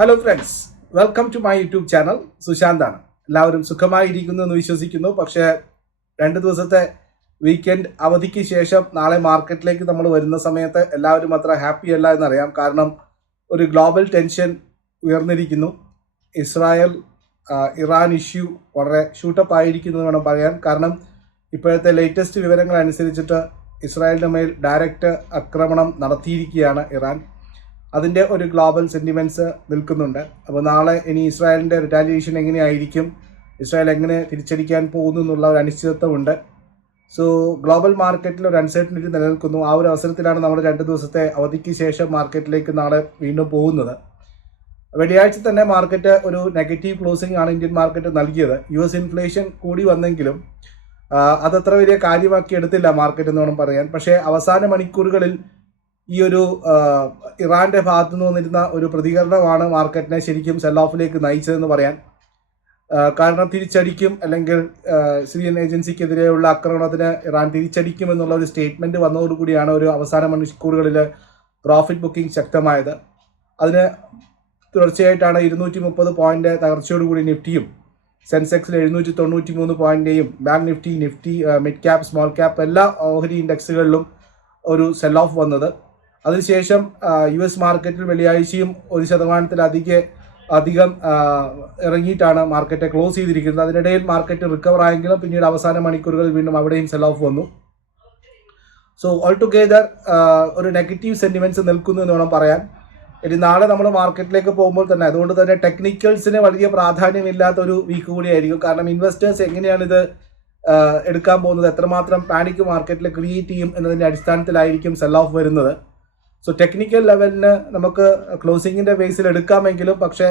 Hello friends welcome to my YouTube channel സുശാന്താണ്. എല്ലാവരും സുഖമായിരിക്കുന്നു എന്ന് വിശ്വസിക്കുന്നു. പക്ഷേ രണ്ട് ദിവസത്തെ വീക്കെൻഡ് അവധിക്ക് ശേഷം നാളെ മാർക്കറ്റിലേക്ക് നമ്മൾ വരുന്ന സമയത്ത് എല്ലാവരും അത്ര ഹാപ്പി അല്ല എന്നറിയാം. കാരണം ഒരു ഗ്ലോബൽ ടെൻഷൻ ഉയർന്നിരിക്കുന്നു. ഇസ്രായേൽ ഇറാൻ ഇഷ്യൂ വളരെ ഷൂട്ടപ്പ് ആയിരിക്കുന്നു എന്ന് വേണം പറയാൻ. കാരണം ഇപ്പോഴത്തെ ലേറ്റസ്റ്റ് വിവരങ്ങൾ അനുസരിച്ചിട്ട് ഇസ്രായേലിന്റെ മേൽ ഡയറക്റ്റ് ആക്രമണം നടത്തിയിരിക്കുകയാണ് ഇറാൻ. അതിന്റെ ഒരു ഗ്ലോബൽ സെന്റിമെന്റ്സ് നിൽക്കുന്നുണ്ട്. അപ്പോൾ നാളെ ഇനി ഇസ്രായേലിന്റെ റിറ്റാലിയേഷൻ എങ്ങനെയായിരിക്കും? ഇസ്രായേൽ എങ്ങനെ തിരിച്ചടിക്കാൻ പോകുന്നു എന്നുള്ള ഒരു അനിശ്ചിതത്വമുണ്ട്. സോ ഗ്ലോബൽ മാർക്കറ്റിൽ ഒരു അൺസർട്ടനിറ്റി നിലനിൽക്കുന്നു. ആ ഒരു അവസരത്തിലാണ് നമ്മൾ രണ്ട് ദിവസത്തെ അവധിക്ക് ശേഷം മാർക്കറ്റിലേക്ക് നാളെ വീണ്ടും പോകുന്നത്. വെള്ളിയാഴ്ച തന്നെ മാർക്കറ്റ് ഒരു നെഗറ്റീവ് ക്ലോസിംഗ് ആണ് ഇന്ത്യൻ മാർക്കറ്റ് നൽകിയത്. യു എസ് ഇൻഫ്ലേഷൻ കൂടി വന്നെങ്കിലും അതത്ര വലിയ കാര്യമാക്കി എടുത്തില്ല മാർക്കറ്റ് എന്ന് വേണം പറയാൻ. പക്ഷേ അവസാന മണിക്കൂറുകളിൽ ഈ ഒരു ഇറാന്റെ ഭാഗത്തു നിന്ന് വന്നിരുന്ന ഒരു പ്രതികരണമാണ് മാർക്കറ്റിനെ ശരിക്കും സെൽ ഓഫിലേക്ക് നയിച്ചതെന്ന് പറയാൻ. കാരണം തിരിച്ചടിക്കും അല്ലെങ്കിൽ സിറിയൻ ഏജൻസിക്കെതിരെയുള്ള ആക്രമണത്തിന് ഇറാൻ തിരിച്ചടിക്കും എന്നുള്ള ഒരു സ്റ്റേറ്റ്മെന്റ് വന്നതോടുകൂടിയാണ് ഒരു അവസാന മണിക്കൂറുകളിൽ പ്രോഫിറ്റ് ബുക്കിംഗ് ശക്തമായത്. അതിന് തുടർച്ചയായിട്ടാണ് ഇരുന്നൂറ്റി മുപ്പത് പോയിന്റ് തകർച്ചയോടുകൂടി നിഫ്റ്റിയും സെൻസെക്സിൽ എഴുന്നൂറ്റി തൊണ്ണൂറ്റി മൂന്ന് പോയിന്റേയും bank Nifty Nifty mid cap small cap എല്ലാ ഓഹരി ഇൻഡെക്സുകളിലും ഒരു സെൽ ഓഫ് വന്നത്. അതിനുശേഷം യു എസ് മാർക്കറ്റിൽ വെള്ളിയാഴ്ചയും ഒരു ശതമാനത്തിലധികം അധികം ഇറങ്ങിയിട്ടാണ് മാർക്കറ്റ് ക്ലോസ് ചെയ്തിരിക്കുന്നത്. അതിനിടയിൽ മാർക്കറ്റ് റിക്കവർ ആയെങ്കിലും പിന്നീട് അവസാന മണിക്കൂറുകളിൽ വീണ്ടും അവിടെയും സെൽ ഓഫ് വന്നു. സോ ഓൾ ടുഗെദർ ഒരു നെഗറ്റീവ് സെന്റിമെന്റ്സ് നിൽക്കുന്നു എന്ന് വേണം പറയാൻ. ഇനി നാളെ നമ്മൾ മാർക്കറ്റിലേക്ക് പോകുമ്പോൾ തന്നെ അതുകൊണ്ട് തന്നെ ടെക്നിക്കൽസിന് വലിയ പ്രാധാന്യമില്ലാത്ത ഒരു വീക്ക് കൂടിയായിരിക്കും കാരണം ഇൻവെസ്റ്റേഴ്സ് എങ്ങനെയാണ് ഇത് എടുക്കാൻ പോകുന്നത്? എത്രമാത്രം പാനിക് മാർക്കറ്റിൽ ക്രിയേറ്റ് ചെയ്യും എന്നതിന്റെ അടിസ്ഥാനത്തിലായിരിക്കും സെൽ ഓഫ് വരുന്നത്. സോ ടെക്നിക്കൽ ലെവലിന് നമുക്ക് ക്ലോസിങ്ങിന്റെ ബേസിൽ എടുക്കാമെങ്കിലും പക്ഷേ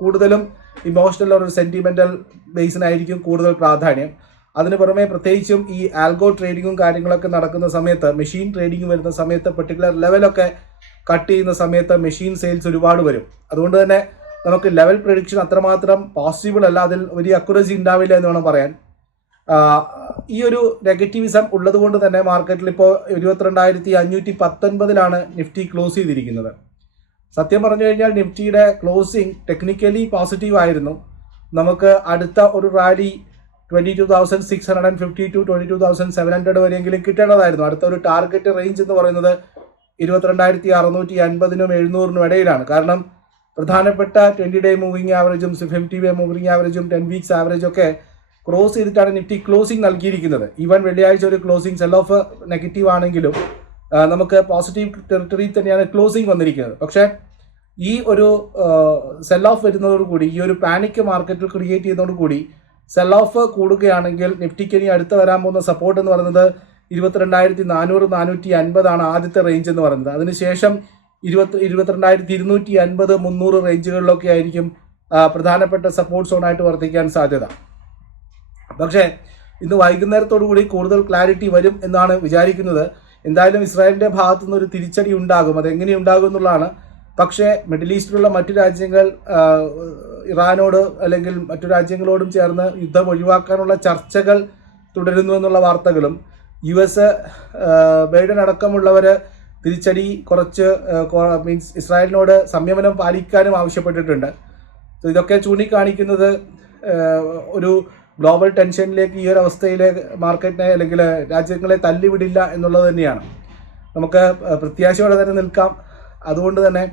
കൂടുതലും ഇമോഷണൽ ഒരു സെന്റിമെന്റൽ ബേസിനായിരിക്കും കൂടുതൽ പ്രാധാന്യം. അതിന് പുറമെ പ്രത്യേകിച്ചും ഈ ആൽഗോ ട്രേഡിങ്ങും കാര്യങ്ങളൊക്കെ നടക്കുന്ന സമയത്ത് മെഷീൻ ട്രേഡിംഗ് വരുന്ന സമയത്ത് പെർട്ടിക്കുലർ ലെവലൊക്കെ കട്ട് ചെയ്യുന്ന സമയത്ത് മെഷീൻ സെയിൽസ് ഒരുപാട് വരും. അതുകൊണ്ട് തന്നെ നമുക്ക് ലെവൽ പ്രൊഡിക്ഷൻ അത്രമാത്രം പോസിബിൾ അല്ല അതിൽ വലിയ അക്യുറസി ഉണ്ടാവില്ല എന്ന് വേണം പറയാൻ. ഈ ഒരു നെഗറ്റീവിസം ഉള്ളത് കൊണ്ട് തന്നെ മാർക്കറ്റിൽ ഇപ്പോൾ ഇരുപത്തിരണ്ടായിരത്തി അഞ്ഞൂറ്റി പത്തൊൻപതിലാണ് നിഫ്റ്റി ക്ലോസ് ചെയ്തിരിക്കുന്നത്. സത്യം പറഞ്ഞു കഴിഞ്ഞാൽ നിഫ്റ്റിയുടെ ക്ലോസിംഗ് ടെക്നിക്കലി പോസിറ്റീവ് ആയിരുന്നു. നമുക്ക് അടുത്ത ഒരു rally twenty two thousand six hundred and fifty to twenty two thousand seven hundred വരെയെങ്കിലും കിട്ടേണ്ടതായിരുന്നു. അടുത്ത ഒരു ടാർഗറ്റ് റേഞ്ച് എന്ന് പറയുന്നത് ഇരുപത്തിരണ്ടായിരത്തി അറുന്നൂറ്റി അൻപതിനും എഴുന്നൂറിനും ഇടയിലാണ്. കാരണം പ്രധാനപ്പെട്ട ട്വന്റി ഡേ മൂവിംഗ് ആവറേജും ഫിഫ്റ്റി ഡേ മൂവിംഗ് ആവറേജും ടെൻ വീക്സ് ആവറേജും ഒക്കെ ക്രോസ് ചെയ്തിട്ടാണ് നിഫ്റ്റി ക്ലോസിംഗ് നൽകിയിരിക്കുന്നത്. ഈവൻ വെള്ളിയാഴ്ച ഒരു ക്ലോസിംഗ് സെൽ ഓഫ് നെഗറ്റീവ് ആണെങ്കിലും നമുക്ക് പോസിറ്റീവ് ടെറിട്ടറി തന്നെയാണ് ക്ലോസിംഗ് വന്നിരിക്കുന്നത്. പക്ഷേ ഈ ഒരു സെൽ ഓഫ് വരുന്നതോടുകൂടി ഈ ഒരു പാനിക് മാർക്കറ്റിൽ ക്രിയേറ്റ് ചെയ്യുന്നതോടുകൂടി സെൽ ഓഫ് കൂടുകയാണെങ്കിൽ നിഫ്റ്റിക്ക് ഇനി അടുത്ത് വരാൻ പോകുന്ന സപ്പോർട്ട് എന്ന് പറയുന്നത് ഇരുപത്തിരണ്ടായിരത്തി നാനൂറ് നാനൂറ്റി അൻപതാണ് ആദ്യത്തെ റേഞ്ച് എന്ന് പറയുന്നത്. അതിനുശേഷം ഇരുപത്തി ഇരുപത്തിരണ്ടായിരത്തി ഇരുന്നൂറ്റി അൻപത് മുന്നൂറ് റേഞ്ചുകളിലൊക്കെ ആയിരിക്കും പ്രധാനപ്പെട്ട സപ്പോർട്ട് സോണായിട്ട് വർദ്ധിക്കാൻ സാധ്യത. പക്ഷേ ഇന്ന് വൈകുന്നേരത്തോടു കൂടി കൂടുതൽ ക്ലാരിറ്റി വരും എന്നാണ് വിചാരിക്കുന്നത്. എന്തായാലും ഇസ്രായേലിന്റെ ഭാഗത്തു നിന്ന് ഒരു തിരിച്ചടി ഉണ്ടാകും. അതെങ്ങനെ ഉണ്ടാകും എന്നുള്ളതാണ്. പക്ഷേ മിഡിൽ ഈസ്റ്റിലുള്ള മറ്റു രാജ്യങ്ങൾ ഇറാനോട് അല്ലെങ്കിൽ മറ്റു രാജ്യങ്ങളോടും ചേർന്ന് യുദ്ധം ഒഴിവാക്കാനുള്ള ചർച്ചകൾ തുടരുന്നു എന്നുള്ള വാർത്തകളും യു എസ് ബൈഡൻ അടക്കമുള്ളവർ തിരിച്ചടി കുറച്ച് മീൻസ് ഇസ്രായേലിനോട് സംയമനം പാലിക്കാനും ആവശ്യപ്പെട്ടിട്ടുണ്ട്. ഇതൊക്കെ ചൂണ്ടിക്കാണിക്കുന്നത് ഒരു ഗ്ലോബൽ ടെൻഷനിലേക്ക് ഈ ഒരു അവസ്ഥയിലെ മാർക്കറ്റിനെ അല്ലെങ്കിൽ രാജ്യങ്ങളെ തല്ലിവിടില്ല എന്നുള്ളത് തന്നെയാണ്. നമുക്ക് പ്രത്യാശയോടെ തന്നെ നിൽക്കാം. അതുകൊണ്ട് തന്നെ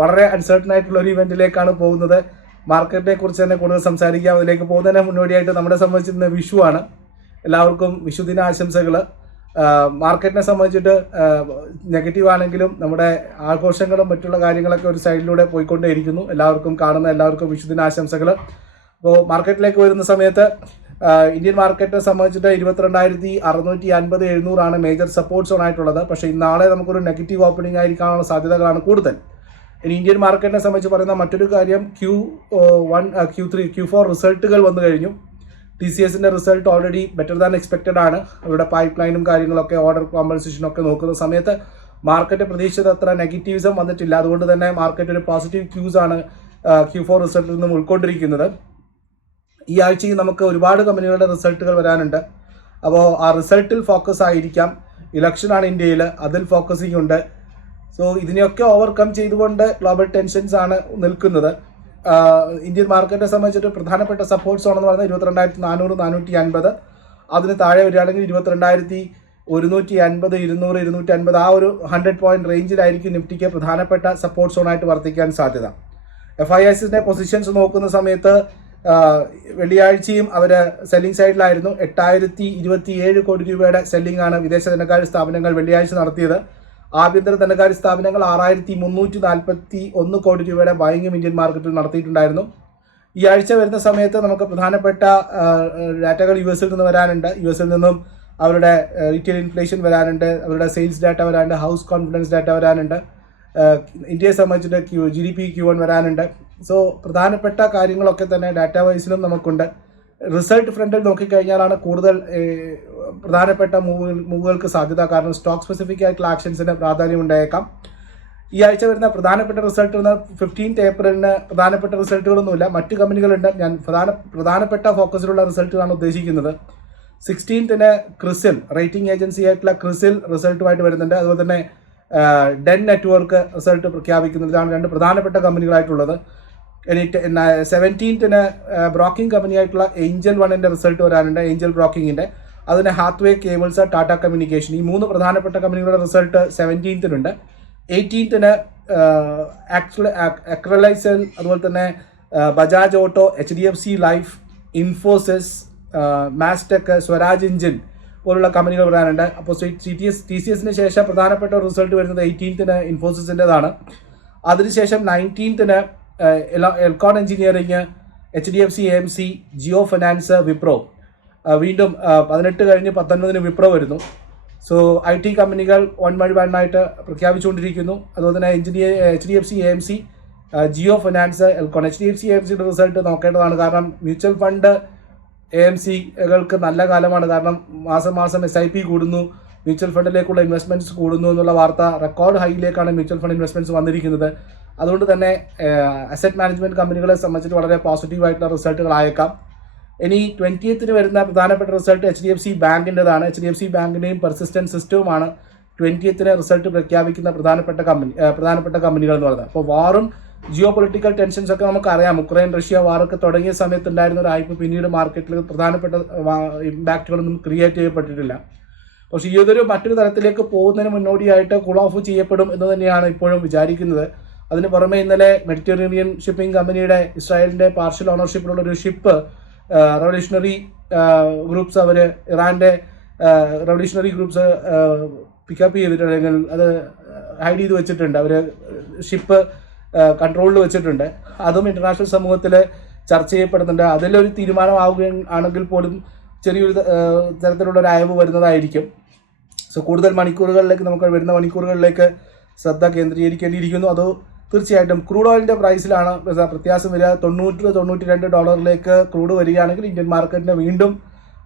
വളരെ അൺസർട്ടൺ ആയിട്ടുള്ള ഒരു ഇവന്റിലേക്കാണ് പോകുന്നത്. മാർക്കറ്റിനെ കുറിച്ച് തന്നെ കൂടുതൽ സംസാരിക്കാം. അതിലേക്ക് പോകുന്നതിന് മുന്നോടിയായിട്ട് നമ്മളെ സംബന്ധിച്ചിരുന്ന വിഷു ആണ്. എല്ലാവർക്കും വിഷുദിന ആശംസകൾ മാർക്കറ്റിനെ സംബന്ധിച്ചിട്ട് നെഗറ്റീവ് ആണെങ്കിലും നമ്മുടെ ആഘോഷങ്ങളും മറ്റുള്ള കാര്യങ്ങളൊക്കെ ഒരു സൈഡിലൂടെ പോയിക്കൊണ്ടേയിരിക്കുന്നു. എല്ലാവർക്കും കാണുന്ന എല്ലാവർക്കും വിഷുദിന ആശംസകൾ അപ്പോൾ മാർക്കറ്റിലേക്ക് വരുന്ന സമയത്ത് ഇന്ത്യൻ മാർക്കറ്റിനെ സംബന്ധിച്ചിട്ട് ഇരുപത്തിരണ്ടായിരത്തി അറുന്നൂറ്റി അൻപത് എഴുന്നൂറാണ് മേജർ സപ്പോർട്ട് സോൺ ആയിട്ടുള്ളത്. പക്ഷേ ഇന്നാളെ നാളെ നമുക്കൊരു നെഗറ്റീവ് ഓപ്പണിംഗ് ആയിരിക്കാനുള്ള സാധ്യതകളാണ് കൂടുതൽ. ഇനി ഇന്ത്യൻ മാർക്കറ്റിനെ സംബന്ധിച്ച് പറയുന്ന മറ്റൊരു കാര്യം Q one Q three Q four റിസൾട്ടുകൾ വന്നു കഴിഞ്ഞു. ടി സി എസിന്റെ result already better than expected ആണ്. അവരുടെ പൈപ്പ് ലൈനും കാര്യങ്ങളൊക്കെ ഓർഡർ കോമ്പൻസേഷനും ഒക്കെ നോക്കുന്ന സമയത്ത് മാർക്കറ്റ് പ്രതീക്ഷിച്ചത് അത്ര നെഗറ്റീവിസം വന്നിട്ടില്ല. അതുകൊണ്ട് തന്നെ മാർക്കറ്റ് ഒരു പോസിറ്റീവ് ക്യൂസ് ആണ് ക്യൂ ഫോർ റിസൾട്ടിൽ നിന്നും ഉൾക്കൊണ്ടിരിക്കുന്നത്. ഈ ആഴ്ചയിൽ നമുക്ക് ഒരുപാട് കമ്പനികളുടെ റിസൾട്ടുകൾ വരാനുണ്ട്. അപ്പോൾ ആ റിസൾട്ടിൽ ഫോക്കസ് ആയിരിക്കാം. ഇലക്ഷനാണ് ഇന്ത്യയിൽ അതിൽ ഫോക്കസിംഗ് ഉണ്ട്. സോ ഇതിനെയൊക്കെ ഓവർകം ചെയ്തുകൊണ്ട് ഗ്ലോബൽ ടെൻഷൻസ് ആണ് നിൽക്കുന്നത്. ഇന്ത്യൻ മാർക്കറ്റിനെ സംബന്ധിച്ചിട്ട് പ്രധാനപ്പെട്ട സപ്പോർട്ട് സോൺ എന്ന് പറയുന്നത് ഇരുപത്തിരണ്ടായിരത്തി നാനൂറ് നാനൂറ്റി അൻപത്. അതിന് താഴെ വരികയാണെങ്കിൽ ഇരുപത്തിരണ്ടായിരത്തി ഒരുന്നൂറ്റി അൻപത് ഇരുന്നൂറ് ഇരുന്നൂറ്റി അൻപത് ആ ഒരു ഹൺഡ്രഡ് പോയിന്റ് റേഞ്ചിലായിരിക്കും നിഫ്റ്റിക്ക് പ്രധാനപ്പെട്ട സപ്പോർട്ട് സോണായിട്ട് വർത്തിക്കാൻ സാധ്യത. എഫ് ഐ എസിന്റെ പൊസിഷൻസ് നോക്കുന്ന സമയത്ത് വെള്ളിയാഴ്ചയും അവർ സെല്ലിംഗ് സൈഡിലായിരുന്നു എട്ടായിരത്തി ഇരുപത്തി ഏഴ് കോടി രൂപയുടെ സെല്ലിംഗ് ആണ് വിദേശ ധനകാര്യ സ്ഥാപനങ്ങൾ വെള്ളിയാഴ്ച നടത്തിയത്. ആഭ്യന്തര ധനകാര്യ സ്ഥാപനങ്ങൾ ആറായിരത്തി മുന്നൂറ്റി നാൽപ്പത്തി ഒന്ന് കോടി രൂപയുടെ ബൈങ്ങും ഇന്ത്യൻ മാർക്കറ്റിൽ നടത്തിയിട്ടുണ്ടായിരുന്നു. ഈ ആഴ്ച വരുന്ന സമയത്ത് നമുക്ക് പ്രധാനപ്പെട്ട ഡാറ്റകൾ യു എസിൽ നിന്ന് വരാനുണ്ട്. യു എസിൽ നിന്നും അവരുടെ റീറ്റെയിൽ ഇൻഫ്ലേഷൻ വരാനുണ്ട്. അവരുടെ സെയിൽസ് ഡാറ്റ വരാനുണ്ട്. ഹൗസ് കോൺഫിഡൻസ് ഡാറ്റ വരാനുണ്ട്. ഇന്ത്യയെ സംബന്ധിച്ചിട്ട് Q G D P Q one വരാനുണ്ട്. സോ പ്രധാനപ്പെട്ട കാര്യങ്ങളൊക്കെ തന്നെ ഡാറ്റ വൈസിലും നമുക്കുണ്ട്. റിസൾട്ട് ഫ്രണ്ടിൽ നോക്കിക്കഴിഞ്ഞാലാണ് കൂടുതൽ പ്രധാനപ്പെട്ട മൂവുകൾ മൂവുകൾക്ക് സാധ്യത. കാരണം സ്റ്റോക്ക് സ്പെസിഫിക് ആയിട്ടുള്ള ആക്ഷൻസിന് പ്രാധാന്യം ഉണ്ടായേക്കാം ഈ ആഴ്ച വരുന്ന പ്രധാനപ്പെട്ട റിസൾട്ട് വന്ന ഫിഫ്റ്റീൻത്ത് ഏപ്രിലിന് പ്രധാനപ്പെട്ട റിസൾട്ടുകളൊന്നുമില്ല. മറ്റ് കമ്പനികളുണ്ട്. ഞാൻ പ്രധാന പ്രധാനപ്പെട്ട ഫോക്കസിലുള്ള റിസൾട്ടുകളാണ് ഉദ്ദേശിക്കുന്നത്. സിക്സ്റ്റീൻത്തിന് ക്രിസിൽ റേറ്റിംഗ് ഏജൻസി ആയിട്ടുള്ള ക്രിസിൽ റിസൾട്ടുമായിട്ട് വരുന്നുണ്ട്. അതുപോലെ തന്നെ ഡെൻ നെറ്റ്വർക്ക് റിസൾട്ട് പ്രഖ്യാപിക്കുന്നത് ഇതാണ് രണ്ട് പ്രധാനപ്പെട്ട കമ്പനികളായിട്ടുള്ളത്. സെവന്റീൻത്തിന് ബ്രോക്കിംഗ് കമ്പനിയായിട്ടുള്ള ഏഞ്ചൽ വണ്ണിന്റെ റിസൾട്ട് വരാനുണ്ട്. ഏഞ്ചൽ ബ്രോക്കിങ്ങിന്റെ അതിന് ഹാത്വേ കേബിൾസ് ടാറ്റ കമ്മ്യൂണിക്കേഷൻ ഈ മൂന്ന് പ്രധാനപ്പെട്ട കമ്പനികളുടെ റിസൾട്ട് സെവന്റീൻത്തിനുണ്ട് എയ്റ്റീൻത്തിന് അക്രലൈസൽ അതുപോലെ തന്നെ Bajaj auto H D F C life Infosys Mastek Swaraj engine പോലുള്ള കമ്പനികൾ വരാനുണ്ട്. അപ്പോൾ C T S T C എസിന് ശേഷം പ്രധാനപ്പെട്ട റിസൾട്ട് വരുന്നത് എയ്റ്റീൻത്തിന് ഇൻഫോസിസിന്റെതാണ് അതിനുശേഷം നയന്റീൻത്തിന് Elecon engineering H D F C M C Jio finance Wipro. വീണ്ടും പതിനെട്ട് കഴിഞ്ഞ് പത്തൊൻപതിന് വിപ്രോ വരുന്നു. സോ ഐ ടി കമ്പനികൾ വൺ ബൈ വൺ ആയിട്ട് പ്രഖ്യാപിച്ചുകൊണ്ടിരിക്കുന്നു. അതുപോലെ തന്നെ engineer H D F C A C Jio finance Elecon H D F C M സിയുടെ റിസൾട്ട് നോക്കേണ്ടതാണ്. കാരണം മ്യൂച്വൽ ഫണ്ട് എ എം സികൾക്ക് നല്ല കാലമാണ്. കാരണം മാസം മാസം എസ് ഐ പി കൂടുന്നു. മ്യൂച്വൽ ഫണ്ടിലേക്കുള്ള ഇൻവെസ്റ്റ്മെന്റ്സ് കൂടുന്നു എന്നുള്ള വാർത്ത റെക്കോർഡ് ഹൈയിലേക്കാണ് മ്യൂച്വൽ ഫണ്ട് ഇൻവെസ്റ്റ്മെന്റ്സ് വന്നിരിക്കുന്നത്. അതുകൊണ്ട് തന്നെ അസറ്റ് മാനേജ്മെന്റ് കമ്പനികളെ സംബന്ധിച്ചിട്ട് വളരെ പോസിറ്റീവായിട്ടുള്ള റിസൾട്ടുകളായേക്കാം ഇനി ട്വന്റിയത്തിന് വരുന്ന പ്രധാനപ്പെട്ട result H D F C ബാങ്കിന്റെതാണ് H D F C ബാങ്കിന്റെയും പെർസിസ്റ്റന്റ് സിസ്റ്റവുമാണ് ട്വന്റിയത്തിന് റിസൾട്ട് പ്രഖ്യാപിക്കുന്ന പ്രധാനപ്പെട്ട കമ്പനി പ്രധാനപ്പെട്ട കമ്പനികൾ എന്ന് പറയുന്നത്. അപ്പോൾ വാറും ജിയോ പൊളിറ്റിക്കൽ ടെൻഷൻസ് ഒക്കെ നമുക്കറിയാം. ഉക്രൈൻ റഷ്യ വാറൊക്കെ തുടങ്ങിയ സമയത്ത് ഉണ്ടായിരുന്ന ഒരു ഹൈപ്പ് പിന്നീട് മാർക്കറ്റിൽ പ്രധാനപ്പെട്ട ഇമ്പാക്റ്റുകളൊന്നും ക്രിയേറ്റ് ചെയ്യപ്പെട്ടിട്ടില്ല. പക്ഷേ ഇതൊരു മറ്റൊരു തരത്തിലേക്ക് പോകുന്നതിന് മുന്നോടിയായിട്ട് കൂൾ ഓഫ് ചെയ്യപ്പെടും എന്ന് തന്നെയാണ് ഇപ്പോഴും വിചാരിക്കുന്നത്. അതിന് പുറമെ ഇന്നലെ മെഡിറ്ററേനിയൻ ഷിപ്പിംഗ് കമ്പനിയുടെ ഇസ്രായേലിന്റെ പാർഷ്യൽ ഓണർഷിപ്പിലുള്ള ഒരു ഷിപ്പ് റവല്യൂഷണറി ഗ്രൂപ്പ്സ് അവർ ഇറാന്റെ റവല്യൂഷണറി ഗ്രൂപ്പ്സ് പിക്കപ്പ് ചെയ്തിട്ടുണ്ട് അല്ലെങ്കിൽ അത് ഹൈഡ് ചെയ്ത് വെച്ചിട്ടുണ്ട്. അവർ ഷിപ്പ് കൺട്രോളിൽ വെച്ചിട്ടുണ്ട്. അതും ഇന്റർനാഷണൽ സമൂഹത്തിൽ ചർച്ച ചെയ്യപ്പെടുന്നുണ്ട്. അതിലൊരു തീരുമാനമാവുക ആണെങ്കിൽ പോലും ചെറിയൊരു തരത്തിലുള്ള ഒരു അയവ് വരുന്നതായിരിക്കും. സോ കൂടുതൽ മണിക്കൂറുകളിലേക്ക് നമുക്ക് വരുന്ന മണിക്കൂറുകളിലേക്ക് ശ്രദ്ധ കേന്ദ്രീകരിക്കേണ്ടിയിരിക്കുന്നു. അതോ തീർച്ചയായിട്ടും ക്രൂഡ് ഓയിലിന്റെ പ്രൈസിലാണ് പ്രത്യാസം വരിക. തൊണ്ണൂറ്റി തൊണ്ണൂറ്റി രണ്ട് ഡോളറിലേക്ക് ക്രൂഡ് വരികയാണെങ്കിൽ ഇന്ത്യൻ മാർക്കറ്റിന് വീണ്ടും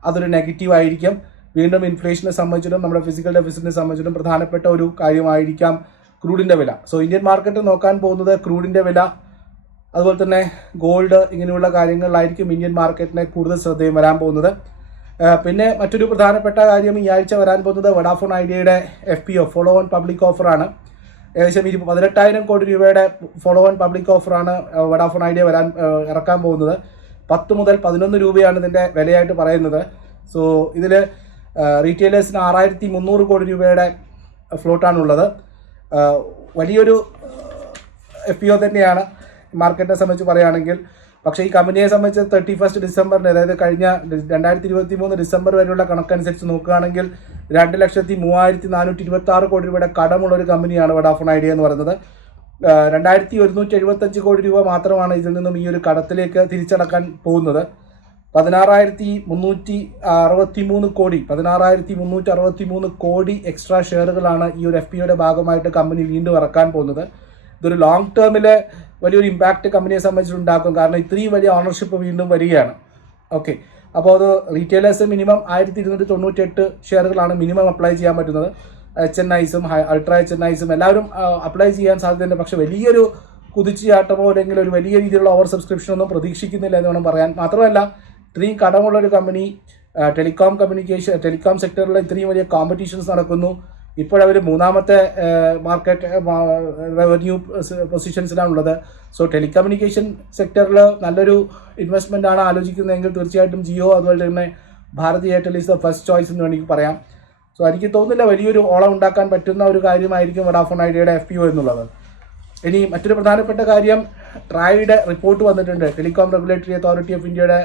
അതൊരു നെഗറ്റീവ് ആയിരിക്കും. വീണ്ടും ഇൻഫ്ലേഷനെ സംബന്ധിച്ചിട്ടും നമ്മുടെ ഫിസിക്കൽ ഡെഫിസിറ്റിനെ സംബന്ധിച്ചിട്ടും പ്രധാനപ്പെട്ട ഒരു കാര്യമായിരിക്കാം ക്രൂഡിന്റെ വില. സോ ഇന്ത്യൻ മാർക്കറ്റ് നോക്കാൻ പോകുന്നത് ക്രൂഡിന്റെ വില അതുപോലെ തന്നെ ഗോൾഡ് ഇങ്ങനെയുള്ള കാര്യങ്ങളിലായിരിക്കും ഇന്ത്യൻ മാർക്കറ്റിനെ കൂടുതൽ ശ്രദ്ധയും വരാൻ പോകുന്നത്. പിന്നെ മറ്റൊരു പ്രധാനപ്പെട്ട കാര്യം ഈ ആഴ്ച വരാൻ പോകുന്നത് Vodafone ഐഡിയയുടെ F P O follow on public ഓഫറാണ് ഏകദേശം ഇരു പതിനെട്ടായിരം കോടി രൂപയുടെ ഫോളോ ഓൺ പബ്ലിക് ഓഫറാണ് വഡാഫോൺ ഐഡിയ വരാൻ ഇറക്കാൻ പോകുന്നത്. പത്ത് മുതൽ പതിനൊന്ന് രൂപയാണ് ഇതിന്റെ വിലയായിട്ട് പറയുന്നത്. സോ ഇതിൽ റീറ്റെയിലേഴ്സിന് ആറായിരത്തി മുന്നൂറ് കോടി രൂപയുടെ ഫ്ലോട്ടാണുള്ളത് വലിയൊരു എഫ് പി ഒ തന്നെയാണ്. മാർക്കറ്റിനെ സംബന്ധിച്ച് പറയുകയാണെങ്കിൽ പക്ഷേ ഈ കമ്പനിയെ സംബന്ധിച്ച് തേർട്ടി ഫസ്റ്റ് ഡിസംബറിന് അതായത് കഴിഞ്ഞ രണ്ടായിരത്തി ഇരുപത്തി മൂന്ന് ഡിസംബർ വരെയുള്ള കണക്കനുസരിച്ച് നോക്കുകയാണെങ്കിൽ രണ്ട് ലക്ഷത്തി മൂവായിരത്തി നാനൂറ്റി ഇരുപത്തി ആറ് കോടി രൂപയുടെ കടമുള്ള ഒരു കമ്പനിയാണ് വഡാഫോൺ ഐഡിയ എന്ന് പറയുന്നത്. രണ്ടായിരത്തി ഒരുന്നൂറ്റി എഴുപത്തഞ്ച് കോടി രൂപ മാത്രമാണ് ഇതിൽ നിന്നും ഈ ഒരു കടത്തിലേക്ക് തിരിച്ചടക്കാൻ പോകുന്നത്. പതിനാറായിരത്തി മുന്നൂറ്റി അറുപത്തി മൂന്ന് കോടി പതിനാറായിരത്തി മുന്നൂറ്റി അറുപത്തി മൂന്ന് കോടി എക്സ്ട്രാ ഷെയറുകളാണ് ഈ ഒരു എഫ് പി ഭാഗമായിട്ട് കമ്പനി വീണ്ടും ഇറക്കാൻ പോകുന്നത്. ഇതൊരു ലോങ് ടേമിൽ വലിയൊരു ഇമ്പാക്റ്റ് കമ്പനിയെ സംബന്ധിച്ചിട്ടുണ്ടാക്കും കാരണം ഇത്രയും വലിയ ഓണർഷിപ്പ് വീണ്ടും വരികയാണ്. ഓക്കെ അപ്പോൾ അത് റീറ്റെയിലേഴ്സ് മിനിമം ആയിരത്തി ഇരുന്നൂറ്റി തൊണ്ണൂറ്റെട്ട് ഷെയറുകളാണ് മിനിമം അപ്ലൈ ചെയ്യാൻ പറ്റുന്നത്. എച്ച് എൻ ഐസും അൾട്രാ എച്ച് എൻ ഐസും എല്ലാവരും അപ്ലൈ ചെയ്യാൻ സാധ്യതയുണ്ട്. പക്ഷേ വലിയൊരു കുതിച്ചുചാട്ടമോ അല്ലെങ്കിൽ ഒരു വലിയ രീതിയിലുള്ള ഓവർ സബ്സ്ക്രിപ്ഷൻ ഒന്നും പ്രതീക്ഷിക്കുന്നില്ല എന്ന് വേണം പറയാൻ. മാത്രമല്ല ഇത്രയും കടമുള്ള ഒരു കമ്പനി ടെലികോം കമ്മ്യൂണിക്കേഷൻ ടെലികോം സെക്ടറിൽ ഇത്രയും വലിയ കോമ്പറ്റീഷൻസ് നടക്കുന്നു. ഇപ്പോഴവർ മൂന്നാമത്തെ മാർക്കറ്റ് റവന്യൂ പൊസിഷൻസിലാണുള്ളത് സോ ടെലികമ്മ്യൂണിക്കേഷൻ സെക്ടറിൽ നല്ലൊരു ഇൻവെസ്റ്റ്മെന്റ് ആണ് ആലോചിക്കുന്നതെങ്കിൽ തീർച്ചയായിട്ടും ജിയോ അതുപോലെ തന്നെ Bharti Airtel is the first choice എന്ന് വേണമെങ്കിൽ പറയാം. സോ എനിക്ക് തോന്നുന്നില്ല വലിയൊരു ഓളം ഉണ്ടാക്കാൻ പറ്റുന്ന ഒരു കാര്യമായിരിക്കും വഡാഫോൺ ഐഡിയയുടെ എഫ് ഒ എന്നുള്ളത്. ഇനി മറ്റൊരു പ്രധാനപ്പെട്ട കാര്യം ട്രായുടെ റിപ്പോർട്ട് വന്നിട്ടുണ്ട്. ടെലികോം റെഗുലേറ്ററി അതോറിറ്റി ഓഫ് ഇന്ത്യയുടെ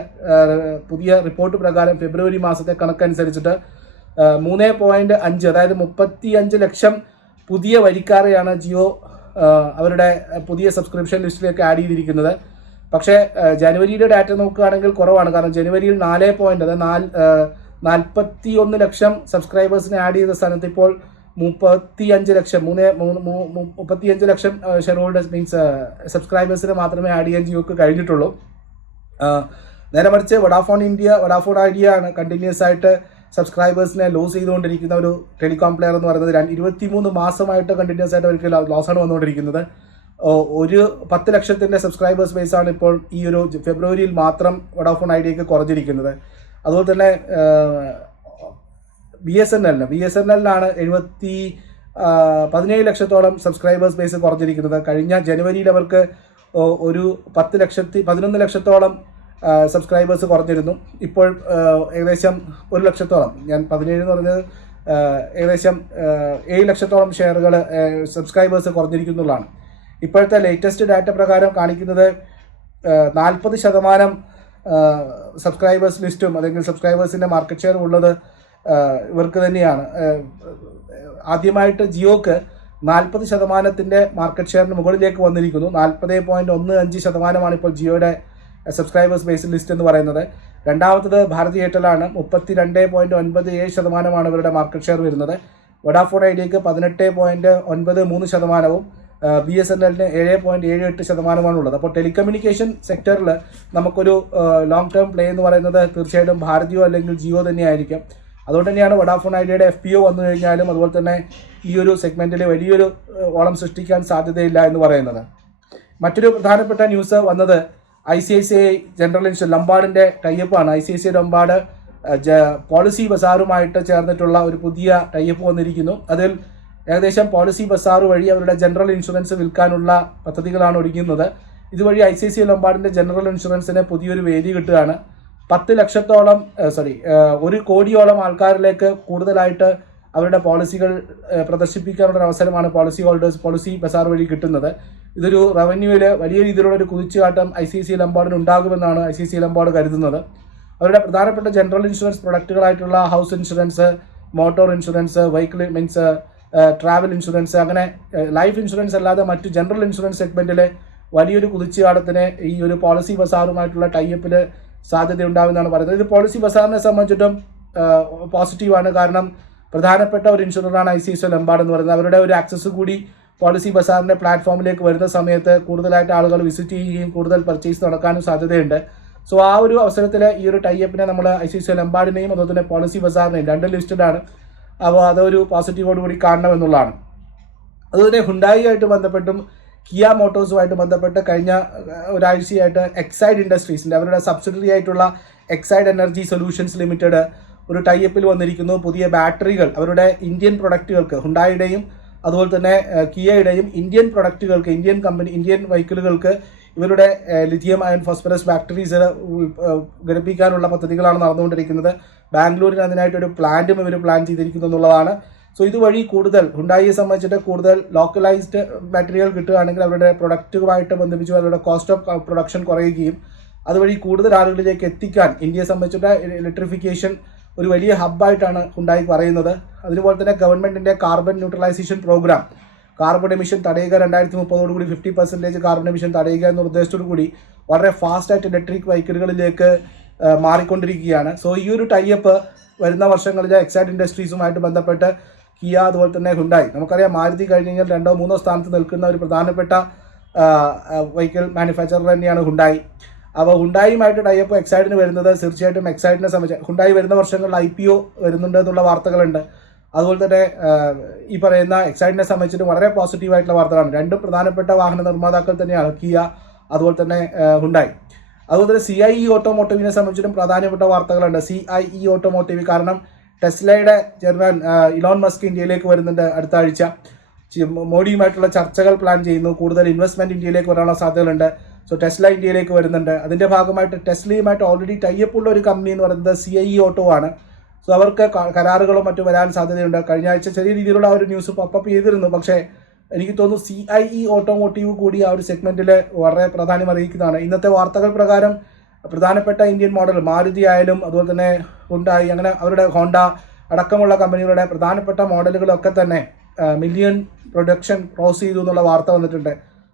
പുതിയ റിപ്പോർട്ട് പ്രകാരം ഫെബ്രുവരി മാസത്തെ കണക്കനുസരിച്ചിട്ട് മൂന്ന് പോയിന്റ് അഞ്ച് അതായത് മുപ്പത്തി അഞ്ച് ലക്ഷം പുതിയ വരിക്കാരെയാണ് ജിയോ അവരുടെ പുതിയ സബ്സ്ക്രിപ്ഷൻ ലിസ്റ്റിലേക്ക് ആഡ് ചെയ്തിരിക്കുന്നത്. പക്ഷേ ജനുവരിയുടെ ഡാറ്റ നോക്കുകയാണെങ്കിൽ കുറവാണ്. കാരണം ജനുവരിയിൽ നാല് പോയിന്റ് അതായത് നാല് നാൽപ്പത്തി ഒന്ന് ലക്ഷം സബ്സ്ക്രൈബേഴ്സിനെ ആഡ് ചെയ്ത സ്ഥാനത്ത് ഇപ്പോൾ മുപ്പത്തി അഞ്ച് ലക്ഷം മൂന്ന് മുപ്പത്തി മൂ- ലക്ഷം ഷെയർ ഹോൾഡേഴ്സ് മീൻസ് സബ്സ്ക്രൈബേഴ്സിനെ മാത്രമേ ആഡ് ചെയ്യാൻ ജിയോക്ക് കഴിഞ്ഞിട്ടുള്ളൂ. നേരെ മറിച്ച് വഡാഫോൺ ഇന്ത്യ വഡാഫോൺ ഐഡിയ ആണ് കണ്ടിന്യൂസ് ആയിട്ട് സബ്സ്ക്രൈബേഴ്സിനെ ലോസ് ചെയ്തുകൊണ്ടിരിക്കുന്ന ഒരു ടെലികോം പ്ലെയർ എന്ന് പറയുന്നത് ഇരുപത്തിമൂന്ന് മാസമായിട്ട് കണ്ടിന്യൂസ് ആയിട്ട് അവർക്ക് ലോസാണ് വന്നുകൊണ്ടിരിക്കുന്നത്. ഒരു പത്ത് ലക്ഷത്തിന്റെ സബ്സ്ക്രൈബേഴ്സ് ബേസാണ് ഇപ്പോൾ ഈ ഒരു ഫെബ്രുവരിയിൽ മാത്രം വഡാഫോൺ ഐഡിയക്ക് കുറഞ്ഞിരിക്കുന്നത്. അതുപോലെ തന്നെ ബി എസ് എൻ എല്ലിന് ബി എസ് എൻ എല്ലിനാണ് എഴുപത്തി പതിനേഴ് ലക്ഷത്തോളം സബ്സ്ക്രൈബേഴ്സ് ബേസ് കുറഞ്ഞിരിക്കുന്നത്. കഴിഞ്ഞ ജനുവരിയിൽ അവർക്ക് ഒരു പത്ത് ലക്ഷത്തി പതിനൊന്ന് ലക്ഷത്തോളം സബ്സ്ക്രൈബേഴ്സ് കുറഞ്ഞിരുന്നു. ഇപ്പോൾ ഏകദേശം ഒരു ലക്ഷത്തോളം. ഞാൻ പതിനേഴ് എന്ന് പറഞ്ഞത് ഏകദേശം ഏഴ് ലക്ഷത്തോളം ഷെയറുകൾ സബ്സ്ക്രൈബേഴ്സ് കുറഞ്ഞിരിക്കുന്നുള്ളതാണ്. ഇപ്പോഴത്തെ ലേറ്റസ്റ്റ് ഡാറ്റ പ്രകാരം കാണിക്കുന്നത് നാൽപ്പത് ശതമാനം സബ്സ്ക്രൈബേഴ്സ് ലിസ്റ്റും അല്ലെങ്കിൽ സബ്സ്ക്രൈബേഴ്സിന്റെ മാർക്കറ്റ് ഷെയർ ഉള്ളത് ഇവർക്ക് തന്നെയാണ്. ആദ്യമായിട്ട് ജിയോക്ക് നാൽപ്പത് ശതമാനത്തിന്റെ മാർക്കറ്റ് ഷെയറിന് മുകളിലേക്ക് വന്നിരിക്കുന്നു. നാൽപ്പത് പോയിന്റ് ഒന്ന് അഞ്ച് ശതമാനമാണ് ഇപ്പോൾ ജിയോയുടെ സബ്സ്ക്രൈബേഴ്സ് ബേസ് ലിസ്റ്റ് എന്ന് പറയുന്നത്. രണ്ടാമത്തത് ഭാരതി എയർടെലാണ് മുപ്പത്തി രണ്ട് പോയിന്റ് ഒൻപത് ഏഴ് ശതമാനമാണ് ഇവരുടെ മാർക്കറ്റ് ഷെയർ വരുന്നത്. വഡാഫോൺ ഐഡിയക്ക് പതിനെട്ട് പോയിന്റ് ഒൻപത് മൂന്ന് ശതമാനവും ബി എസ് എൻ എല്ലിന് ഏഴ് പോയിന്റ് ഏഴ് എട്ട് ശതമാനമാണ് ഉള്ളത് അപ്പോൾ ടെലികമ്മ്യൂണിക്കേഷൻ സെക്ടറിൽ നമുക്കൊരു ലോങ് ടേം പ്ലേ എന്ന് പറയുന്നത് തീർച്ചയായിട്ടും ഭാരതിയോ അല്ലെങ്കിൽ ജിയോ തന്നെയായിരിക്കും. അതുകൊണ്ട് തന്നെയാണ് വഡാഫോൺ ഐഡിയയുടെ എഫ് പി ഒ വന്നു കഴിഞ്ഞാലും അതുപോലെ തന്നെ ഈ ഒരു സെഗ്മെന്റിൽ വലിയൊരു ഓളം സൃഷ്ടിക്കാൻ സാധ്യതയില്ല എന്ന് പറയുന്നത്. മറ്റൊരു പ്രധാനപ്പെട്ട ന്യൂസ് വന്നത് I C I C I general insurance ലംബാർഡിന്റെ ടൈപ്പാണ് I C I C I Lombard policy ബസാറുമായിട്ട് ചേർന്നിട്ടുള്ള ഒരു പുതിയ ടൈപ്പ് വന്നിരിക്കുന്നു. അതിൽ ഏകദേശം പോളിസി ബസാർ വഴി അവരുടെ ജനറൽ ഇൻഷുറൻസ് വിൽക്കാനുള്ള പദ്ധതികളാണ് ഒരുങ്ങുന്നത്. ഇതുവഴി ഐ സി ഐ സി ലംബാർഡിന്റെ ജനറൽ ഇൻഷുറൻസിന് പുതിയൊരു വേദി കിട്ടുകയാണ്. പത്ത് ലക്ഷത്തോളം സോറി ഒരു കോടിയോളം ആൾക്കാരിലേക്ക് കൂടുതലായിട്ട് അവരുടെ പോളിസികൾ പ്രദർശിപ്പിക്കാനുള്ള അവസരമാണ് പോളിസി ഹോൾഡേഴ്സ് പോളിസി ബസാർ വഴി കിട്ടുന്നത്. ഇതൊരു റവന്യൂവിൽ വലിയ രീതിയിലുള്ള ഒരു കുതിച്ചുകാട്ടം ഐ സി സി ലംബാർഡിന് ഉണ്ടാകുമെന്നാണ് ഐ സി സി ലംബാർഡ് കരുതുന്നത്. അവരുടെ പ്രധാനപ്പെട്ട general insurance പ്രൊഡക്റ്റുകളായിട്ടുള്ള house insurance motor insurance vehicle means travel insurance അങ്ങനെ ലൈഫ് ഇൻഷുറൻസ് അല്ലാതെ മറ്റ് ജനറൽ ഇൻഷുറൻസ് സെഗ്മെന്റിലെ വലിയൊരു കുതിച്ചുകാടത്തിന് ഈ ഒരു പോളിസി ബസാറുമായിട്ടുള്ള ടൈപ്പിൽ സാധ്യത ഉണ്ടാകുമെന്നാണ് പറയുന്നത്. ഇത് പോളിസി ബസാറിനെ സംബന്ധിച്ചിട്ടും പോസിറ്റീവാണ് കാരണം പ്രധാനപ്പെട്ട ഒരു ഇൻഷുററാണ് ഐ സി സി ലംബാർഡ് എന്ന് പറയുന്നത്. അവരുടെ ഒരു ആക്സസ് കൂടി പോളിസി ബസാറിന്റെ പ്ലാറ്റ്ഫോമിലേക്ക് വരുന്ന സമയത്ത് കൂടുതലായിട്ട് ആളുകൾ വിസിറ്റ് ചെയ്യുകയും കൂടുതൽ പർച്ചേസ് നടക്കാനും സാധ്യതയുണ്ട്. സോ ആ ഒരു അവസരത്തിൽ ഈ ഒരു ടൈപ്പിനെ നമ്മൾ ഐ സി സി ലംബാർഡിനെയും അതുപോലെ തന്നെ പോളിസി ബസാറിനെയും രണ്ട് ലിസ്റ്റഡാണ് അപ്പോൾ അതൊരു പോസിറ്റീവോട് കൂടി കാണണം എന്നുള്ളതാണ്. അതുപോലെ ഹുണ്ടായിയായിട്ട് ബന്ധപ്പെട്ടും കിയ മോട്ടോഴ്സുമായിട്ട് ബന്ധപ്പെട്ട് കഴിഞ്ഞ ഒരാഴ്ചയായിട്ട് എക്സൈഡ് ഇൻഡസ്ട്രീസിന്റെ അവരുടെ സബ്സിഡറി ആയിട്ടുള്ള എക്സൈഡ് എനർജി സൊല്യൂഷൻസ് ലിമിറ്റഡ് ഒരു ടൈപ്പിൽ വന്നിരിക്കുന്നു. പുതിയ ബാറ്ററികൾ അവരുടെ ഇന്ത്യൻ പ്രൊഡക്റ്റുകൾക്ക് ഹുണ്ടായുടെയും അതുപോലെ തന്നെ കിയയുടെയും ഇന്ത്യൻ പ്രൊഡക്റ്റുകൾക്ക് ഇന്ത്യൻ കമ്പനി ഇന്ത്യൻ വെഹിക്കിളുകൾക്ക് ഇവരുടെ ലിഥിയം അയൺ ഫോസ്ഫറസ് ബാറ്ററീസ് ഘടിപ്പിക്കാനുള്ള പദ്ധതികളാണ് നടന്നുകൊണ്ടിരിക്കുന്നത്. ബാംഗ്ലൂരിന് അതിനായിട്ടൊരു പ്ലാന്റും ഇവർ പ്ലാൻ ചെയ്തിരിക്കുന്നു എന്നുള്ളതാണ്. സോ ഇതുവഴി കൂടുതൽ ഹുണ്ടായിയെ സംബന്ധിച്ചിട്ട് കൂടുതൽ ലോക്കലൈസ്ഡ് മെറ്റീരിയൽ കിട്ടുകയാണെങ്കിൽ അവരുടെ പ്രൊഡക്റ്റുമായിട്ട് ബന്ധിപ്പിച്ച് അവരുടെ കോസ്റ്റ് ഓഫ് പ്രൊഡക്ഷൻ കുറയുകയും അതുവഴി കൂടുതൽ ആളുകളിലേക്ക് എത്തിക്കാൻ ഇന്ത്യയെ സംബന്ധിച്ചിട്ട് ഇലക്ട്രിഫിക്കേഷൻ ഒരു വലിയ ഹബ്ബായിട്ടാണ് ഹുണ്ടായി പറയുന്നത്. അതുപോലെ തന്നെ ഗവൺമെന്റിന്റെ carbon neutralization program carbon emission തടയുക രണ്ടായിരത്തി മുപ്പതോടുകൂടി ഫിഫ്റ്റി പെർസെന്റേജ് കാർബൺ എമിഷൻ തടയുക എന്ന ഉദ്ദേശത്തോടു കൂടി വളരെ ഫാസ്റ്റായിട്ട് ഇലക്ട്രിക് വെഹിക്കിളുകളിലേക്ക് മാറിക്കൊണ്ടിരിക്കുകയാണ്. സോ ഈ ഒരു ടൈപ്പ് വരുന്ന വർഷങ്ങളിൽ എക്സൈഡ് ഇൻഡസ്ട്രീസുമായിട്ട് ബന്ധപ്പെട്ട് കിയ അതുപോലെ തന്നെ ഹുണ്ടായി നമുക്കറിയാം മാരുതി കഴിഞ്ഞ് കഴിഞ്ഞാൽ രണ്ടോ മൂന്നോ സ്ഥാനത്ത് നിൽക്കുന്ന ഒരു പ്രധാനപ്പെട്ട വെഹിക്കിൾ മാനുഫാക്ചറർ തന്നെയാണ് ഹുണ്ടായി അപ്പോൾ ഹുണ്ടായിയുമായിട്ട് ടൈപ്പ് എക്സൈഡിന് വരുന്നത് തീർച്ചയായിട്ടും എക്സൈഡിനെ സംബന്ധിച്ച് ഹുണ്ടായി വരുന്ന വർഷങ്ങളിൽ ഐ പി ഒ വരുന്നുണ്ട് എന്നുള്ള വാർത്തകളുണ്ട്. അതുപോലെ തന്നെ ഈ പറയുന്ന എക്സൈഡിനെ സംബന്ധിച്ചിട്ട് വളരെ പോസിറ്റീവായിട്ടുള്ള വാർത്തകളാണ്. രണ്ട് പ്രധാനപ്പെട്ട വാഹന നിർമ്മാതാക്കൾ തന്നെയാണ് കിയ അതുപോലെ തന്നെ ഹുണ്ടായി അതുപോലെ തന്നെ സി ഐ ഇ ഓട്ടോമോട്ടീവിനെ സംബന്ധിച്ചിട്ടും പ്രധാനപ്പെട്ട വാർത്തകളുണ്ട്. സി ഐ ഇ ഓട്ടോമോട്ടീവ് കാരണം ടെസ്ലയുടെ ചെയർമാൻ ഇലോൺ മസ്ക് ഇന്ത്യയിലേക്ക് വരുന്നുണ്ട് അടുത്ത ആഴ്ച. മോഡിയുമായിട്ടുള്ള ചർച്ചകൾ പ്ലാൻ ചെയ്യുന്നു. കൂടുതൽ ഇൻവെസ്റ്റ്മെന്റ് ഇന്ത്യയിലേക്ക് വരാനുള്ള സാധ്യതകളുണ്ട്. സോ ടെസ്ല ഇന്ത്യയിലേക്ക് വരുന്നുണ്ട്. അതിന്റെ ഭാഗമായിട്ട് ടെസ്ലയുമായിട്ട് ഓൾറെഡി ടൈപ്പ് ഉള്ള ഒരു കമ്പനി എന്ന് പറയുന്നത് സി ഐ ഓട്ടോ ആണ്. സോ അവർക്ക് കരാറുകളും മറ്റും വരാൻ സാധ്യതയുണ്ട്. കഴിഞ്ഞ ആഴ്ച ചെറിയ രീതിയിലുള്ള ഒരു ന്യൂസ് പോപ്പപ്പ് ചെയ്തിരുന്നു. പക്ഷേ എനിക്ക് തോന്നുന്നു സി ഐ ഇ ഓട്ടോമോട്ടീവ് കൂടി ആ ഒരു സെഗ്മെന്റിൽ വളരെ പ്രാധാന്യം അറിയിക്കുന്നതാണ് ഇന്നത്തെ വാർത്തകൾ പ്രകാരം പ്രധാനപ്പെട്ട ഇന്ത്യൻ മോഡൽ മാരുതി ആയാലും അതുപോലെ തന്നെ ഉണ്ടായി അങ്ങനെ അവരുടെ ഹോണ്ട അടക്കമുള്ള കമ്പനികളുടെ പ്രധാനപ്പെട്ട മോഡലുകളൊക്കെ തന്നെ മില്യൺ പ്രൊഡക്ഷൻ ക്രോസ് ചെയ്തു എന്നുള്ള വാർത്ത വന്നിട്ടുണ്ട്.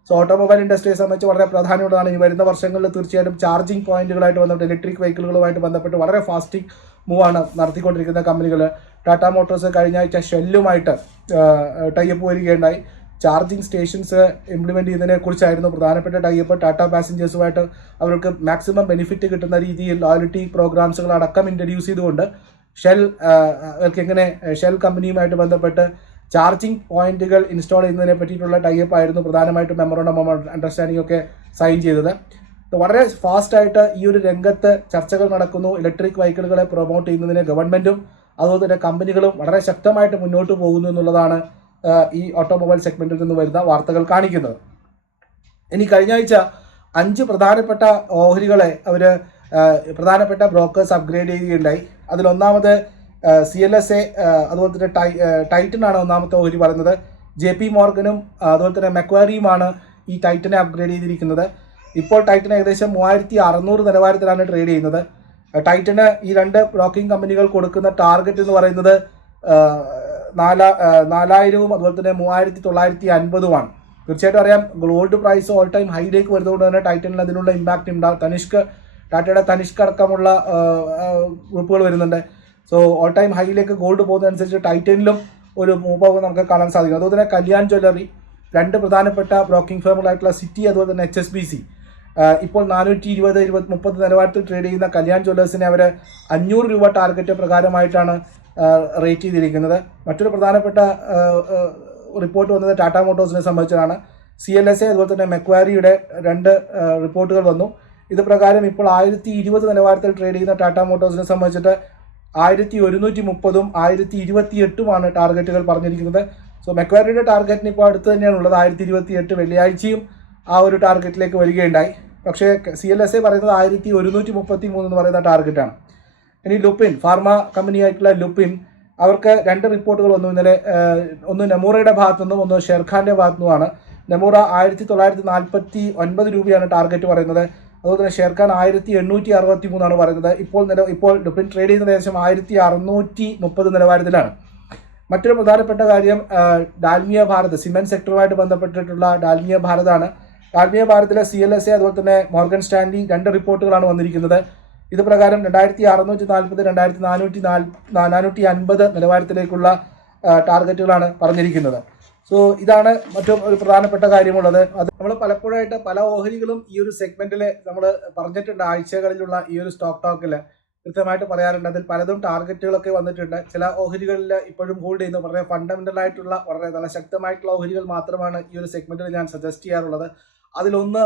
സോ ഓട്ടോമൊബൈൽ ഇൻഡസ്ട്രിയെ സംബന്ധിച്ച് വളരെ പ്രാധാന്യമുള്ളതാണ് ഈ വരുന്ന വർഷങ്ങളിൽ തീർച്ചയായിട്ടും ചാർജിംഗ് പോയിന്റുകളായിട്ട് ബന്ധപ്പെട്ട് ഇലക്ട്രിക് വെഹിക്കിളുകളുമായിട്ട് ബന്ധപ്പെട്ട് വളരെ ഫാസ്റ്റിംഗ് മൂവാണ് നടത്തിക്കൊണ്ടിരിക്കുന്ന കമ്പനികൾ ടാറ്റ മോട്ടോഴ്സ് കഴിഞ്ഞ ആഴ്ച ഷെല്ലുമായിട്ട് ടൈപ്പ് വരികയുണ്ടായി ചാർജിങ് സ്റ്റേഷൻസ് ഇംപ്ലിമെന്റ് ചെയ്യുന്നതിനെ കുറിച്ചായിരുന്നു പ്രധാനപ്പെട്ട ടൈപ്പ് ടാറ്റ പാസഞ്ചേഴ്സുമായിട്ട് അവർക്ക് മാക്സിമം ബെനിഫിറ്റ് കിട്ടുന്ന രീതിയിൽ ലോയൽറ്റി പ്രോഗ്രാംസുകൾ അടക്കം ഇൻട്രൊഡ്യൂസ് ചെയ്തുകൊണ്ട് ഷെൽ അവർക്ക് എങ്ങനെ ഷെൽ കമ്പനിയുമായിട്ട് ബന്ധപ്പെട്ട് ചാർജിങ് പോയിന്റുകൾ ഇൻസ്റ്റാൾ ചെയ്യുന്നതിനെ പറ്റിയിട്ടുള്ള ടൈപ്പ് ആയിരുന്നു പ്രധാനമായിട്ടും മെമ്മറോണ്ടം അണ്ടർസ്റ്റാൻഡിംഗ് ഒക്കെ സൈൻ ചെയ്തത്. വളരെ ഫാസ്റ്റായിട്ട് ഈ ഒരു രംഗത്ത് ചർച്ചകൾ നടക്കുന്നു. ഇലക്ട്രിക് വെഹിക്കിളുകളെ പ്രൊമോട്ട് ചെയ്യുന്നതിന് ഗവൺമെന്റും അതുപോലെ തന്നെ കമ്പനികളും വളരെ ശക്തമായിട്ട് മുന്നോട്ട് പോകുന്നു എന്നുള്ളതാണ് ഈ ഓട്ടോമൊബൈൽ സെഗ്മെന്റിൽ നിന്ന് വരുന്ന വാർത്തകൾ കാണിക്കുന്നത്. ഇനി കഴിഞ്ഞ ആഴ്ച അഞ്ച് പ്രധാനപ്പെട്ട ഓഹരികളെ അവർ പ്രധാനപ്പെട്ട ബ്രോക്കേഴ്സ് അപ്ഗ്രേഡ് ചെയ്യുകയുണ്ടായി. അതിലൊന്നാമത് സി എൽ എസ് എ അതുപോലെ തന്നെ ടൈറ്റൻ ആണ് ഒന്നാമത്തെ ഓഹരി പറയുന്നത്. ജെ പി മോർഗനും അതുപോലെ തന്നെ മെക്വാരിയുമാണ് ഈ ടൈറ്റനെ അപ്ഗ്രേഡ് ചെയ്തിരിക്കുന്നത്. ഇപ്പോൾ ടൈറ്റൻ ഏകദേശം മൂവായിരത്തി അറുന്നൂറ് നിലവാരത്തിലാണ് ട്രേഡ് ചെയ്യുന്നത്. ടൈറ്റന് ഈ രണ്ട് ബ്രോക്കിംഗ് കമ്പനികൾ കൊടുക്കുന്ന ടാർഗറ്റ് എന്ന് പറയുന്നത് നാലാ നാലായിരവും അതുപോലെ തന്നെ മൂവായിരത്തി തൊള്ളായിരത്തി അൻപതുമാണ്. തീർച്ചയായിട്ടും അറിയാം ഗോൾഡ് പ്രൈസ് ഓൾ ടൈം ഹൈയിലേക്ക് വരുന്നതുകൊണ്ട് തന്നെ ടൈറ്റനിൽ അതിനുള്ള ഇമ്പാക്റ്റ് ഉണ്ടാകും തനിഷ്ക് ടാറ്റയുടെ തനിഷ്ക് അടക്കമുള്ള ഗ്രൂപ്പുകൾ വരുന്നുണ്ട്. സോ ഓൾ ടൈം ഹൈയിലേക്ക് ഗോൾഡ് പോകുന്നതനുസരിച്ച് ടൈറ്റനിലും ഒരു മൂവ് നമുക്ക് കാണാൻ സാധിക്കും. അതുപോലെ തന്നെ കല്യാൺ ജ്വല്ലറി രണ്ട് പ്രധാനപ്പെട്ട ബ്രോക്കിംഗ് ഫേമുകളായിട്ടുള്ള സിറ്റി അതുപോലെ തന്നെ എച്ച് എസ് ബി സി ഇപ്പോൾ നാനൂറ്റി ഇരുപത് ഇരുപത് മുപ്പത് നിലവാരത്തിൽ ട്രേഡ് ചെയ്യുന്ന കല്യാൺ ജ്വല്ലേഴ്സിനെ അവർ അഞ്ഞൂറ് രൂപ ടാർഗറ്റ് പ്രകാരമായിട്ടാണ് റേറ്റ് ചെയ്തിരിക്കുന്നത്. മറ്റൊരു പ്രധാനപ്പെട്ട റിപ്പോർട്ട് വന്നത് ടാറ്റ മോട്ടോഴ്സിനെ സംബന്ധിച്ചതാണ് സി എൽ എസ് എ അതുപോലെ തന്നെ മെക്വാരിയുടെ രണ്ട് റിപ്പോർട്ടുകൾ വന്നു. ഇത് പ്രകാരം ഇപ്പോൾ ആയിരത്തി ഇരുപത് നിലവാരത്തിൽ ട്രേഡ് ചെയ്യുന്ന ടാറ്റ മോട്ടോഴ്സിനെ സംബന്ധിച്ചിട്ട് ആയിരത്തി ഒരുന്നൂറ്റി മുപ്പതും ആയിരത്തി ഇരുപത്തി എട്ടുമാണ് ടാർഗറ്റുകൾ പറഞ്ഞിരിക്കുന്നത്. സോ മെക്വാരിയുടെ ടാർഗറ്റിന് ഇപ്പോൾ അടുത്ത് തന്നെയാണ് ഉള്ളത്. ആയിരത്തി ഇരുപത്തി എട്ട് വെള്ളിയാഴ്ചയും ആ ഒരു ടാർഗറ്റിലേക്ക് വരികയുണ്ടായി. പക്ഷേ സി എൽ എസ് എ പറയുന്നത് ആയിരത്തി ഒരുന്നൂറ്റി മുപ്പത്തി മൂന്ന് എന്ന് പറയുന്ന ടാർഗറ്റാണ്. ഇനി ലുപ്പിൻ ഫാർമ കമ്പനിയായിട്ടുള്ള ലുപ്പിൻ അവർക്ക് രണ്ട് റിപ്പോർട്ടുകൾ വന്നു. ഇന്നലെ ഒന്ന് നെമൂറയുടെ ഭാഗത്തു നിന്നും ഒന്ന് ഷെർഖാന്റെ ഭാഗത്തു നിന്നുമാണ് നെമൂറ ആയിരത്തി തൊള്ളായിരത്തി നാൽപ്പത്തി ഒൻപത് രൂപയാണ് ടാർഗറ്റ് പറയുന്നത്. അതുപോലെ തന്നെ ഷെയർഖാൻ ആയിരത്തി എണ്ണൂറ്റി അറുപത്തി മൂന്നാണ് പറയുന്നത്. ഇപ്പോൾ നില ഇപ്പോൾ ഡിപ്പിൻ ട്രേഡ് ചെയ്യുന്ന ഏകദേശം ആയിരത്തി അറുന്നൂറ്റി മുപ്പത് നിലവാരത്തിലാണ്. മറ്റൊരു പ്രധാനപ്പെട്ട കാര്യം ഡാൽമിയ ഭാരത് സിമെന്റ് സെക്ടറുമായിട്ട് ബന്ധപ്പെട്ടിട്ടുള്ള ഡാൽമിയ ഭാരതാണ്. ഡാൽമിയ ഭാരതിലെ സി എൽ എസ് എ അതുപോലെ തന്നെ മോർഗൻ സ്റ്റാൻലി രണ്ട് റിപ്പോർട്ടുകളാണ് വന്നിരിക്കുന്നത്. ഇത് പ്രകാരം രണ്ടായിരത്തി അറുന്നൂറ്റി നാൽപ്പത് രണ്ടായിരത്തി നാനൂറ്റി നാല് നാനൂറ്റി അൻപത് നിലവാരത്തിലേക്കുള്ള ടാർഗറ്റുകളാണ് പറഞ്ഞിരിക്കുന്നത്. സോ ഇതാണ് മറ്റു ഒരു പ്രധാനപ്പെട്ട കാര്യമുള്ളത്. അത് നമ്മൾ പലപ്പോഴായിട്ട് പല ഓഹരികളും ഈ ഒരു സെഗ്മെന്റിൽ നമ്മൾ പറഞ്ഞിട്ടുണ്ട് ആഴ്ചകളിലുള്ള ഈ ഒരു സ്റ്റോക്ക് ടോക്കിൽ കൃത്യമായിട്ട് പറയാറുണ്ട്. അതിൽ പലതും ടാർഗറ്റുകളൊക്കെ വന്നിട്ടുണ്ട്. ചില ഓഹരികളിൽ ഇപ്പോഴും ഹോൾഡ് ചെയ്യുന്ന. വളരെ ഫണ്ടമെന്റൽ ആയിട്ടുള്ള വളരെ നല്ല ശക്തമായിട്ടുള്ള ഓഹരികൾ മാത്രമാണ് ഈ ഒരു സെഗ്മെന്റിൽ ഞാൻ സജസ്റ്റ് ചെയ്യാറുള്ളത്. അതിലൊന്ന്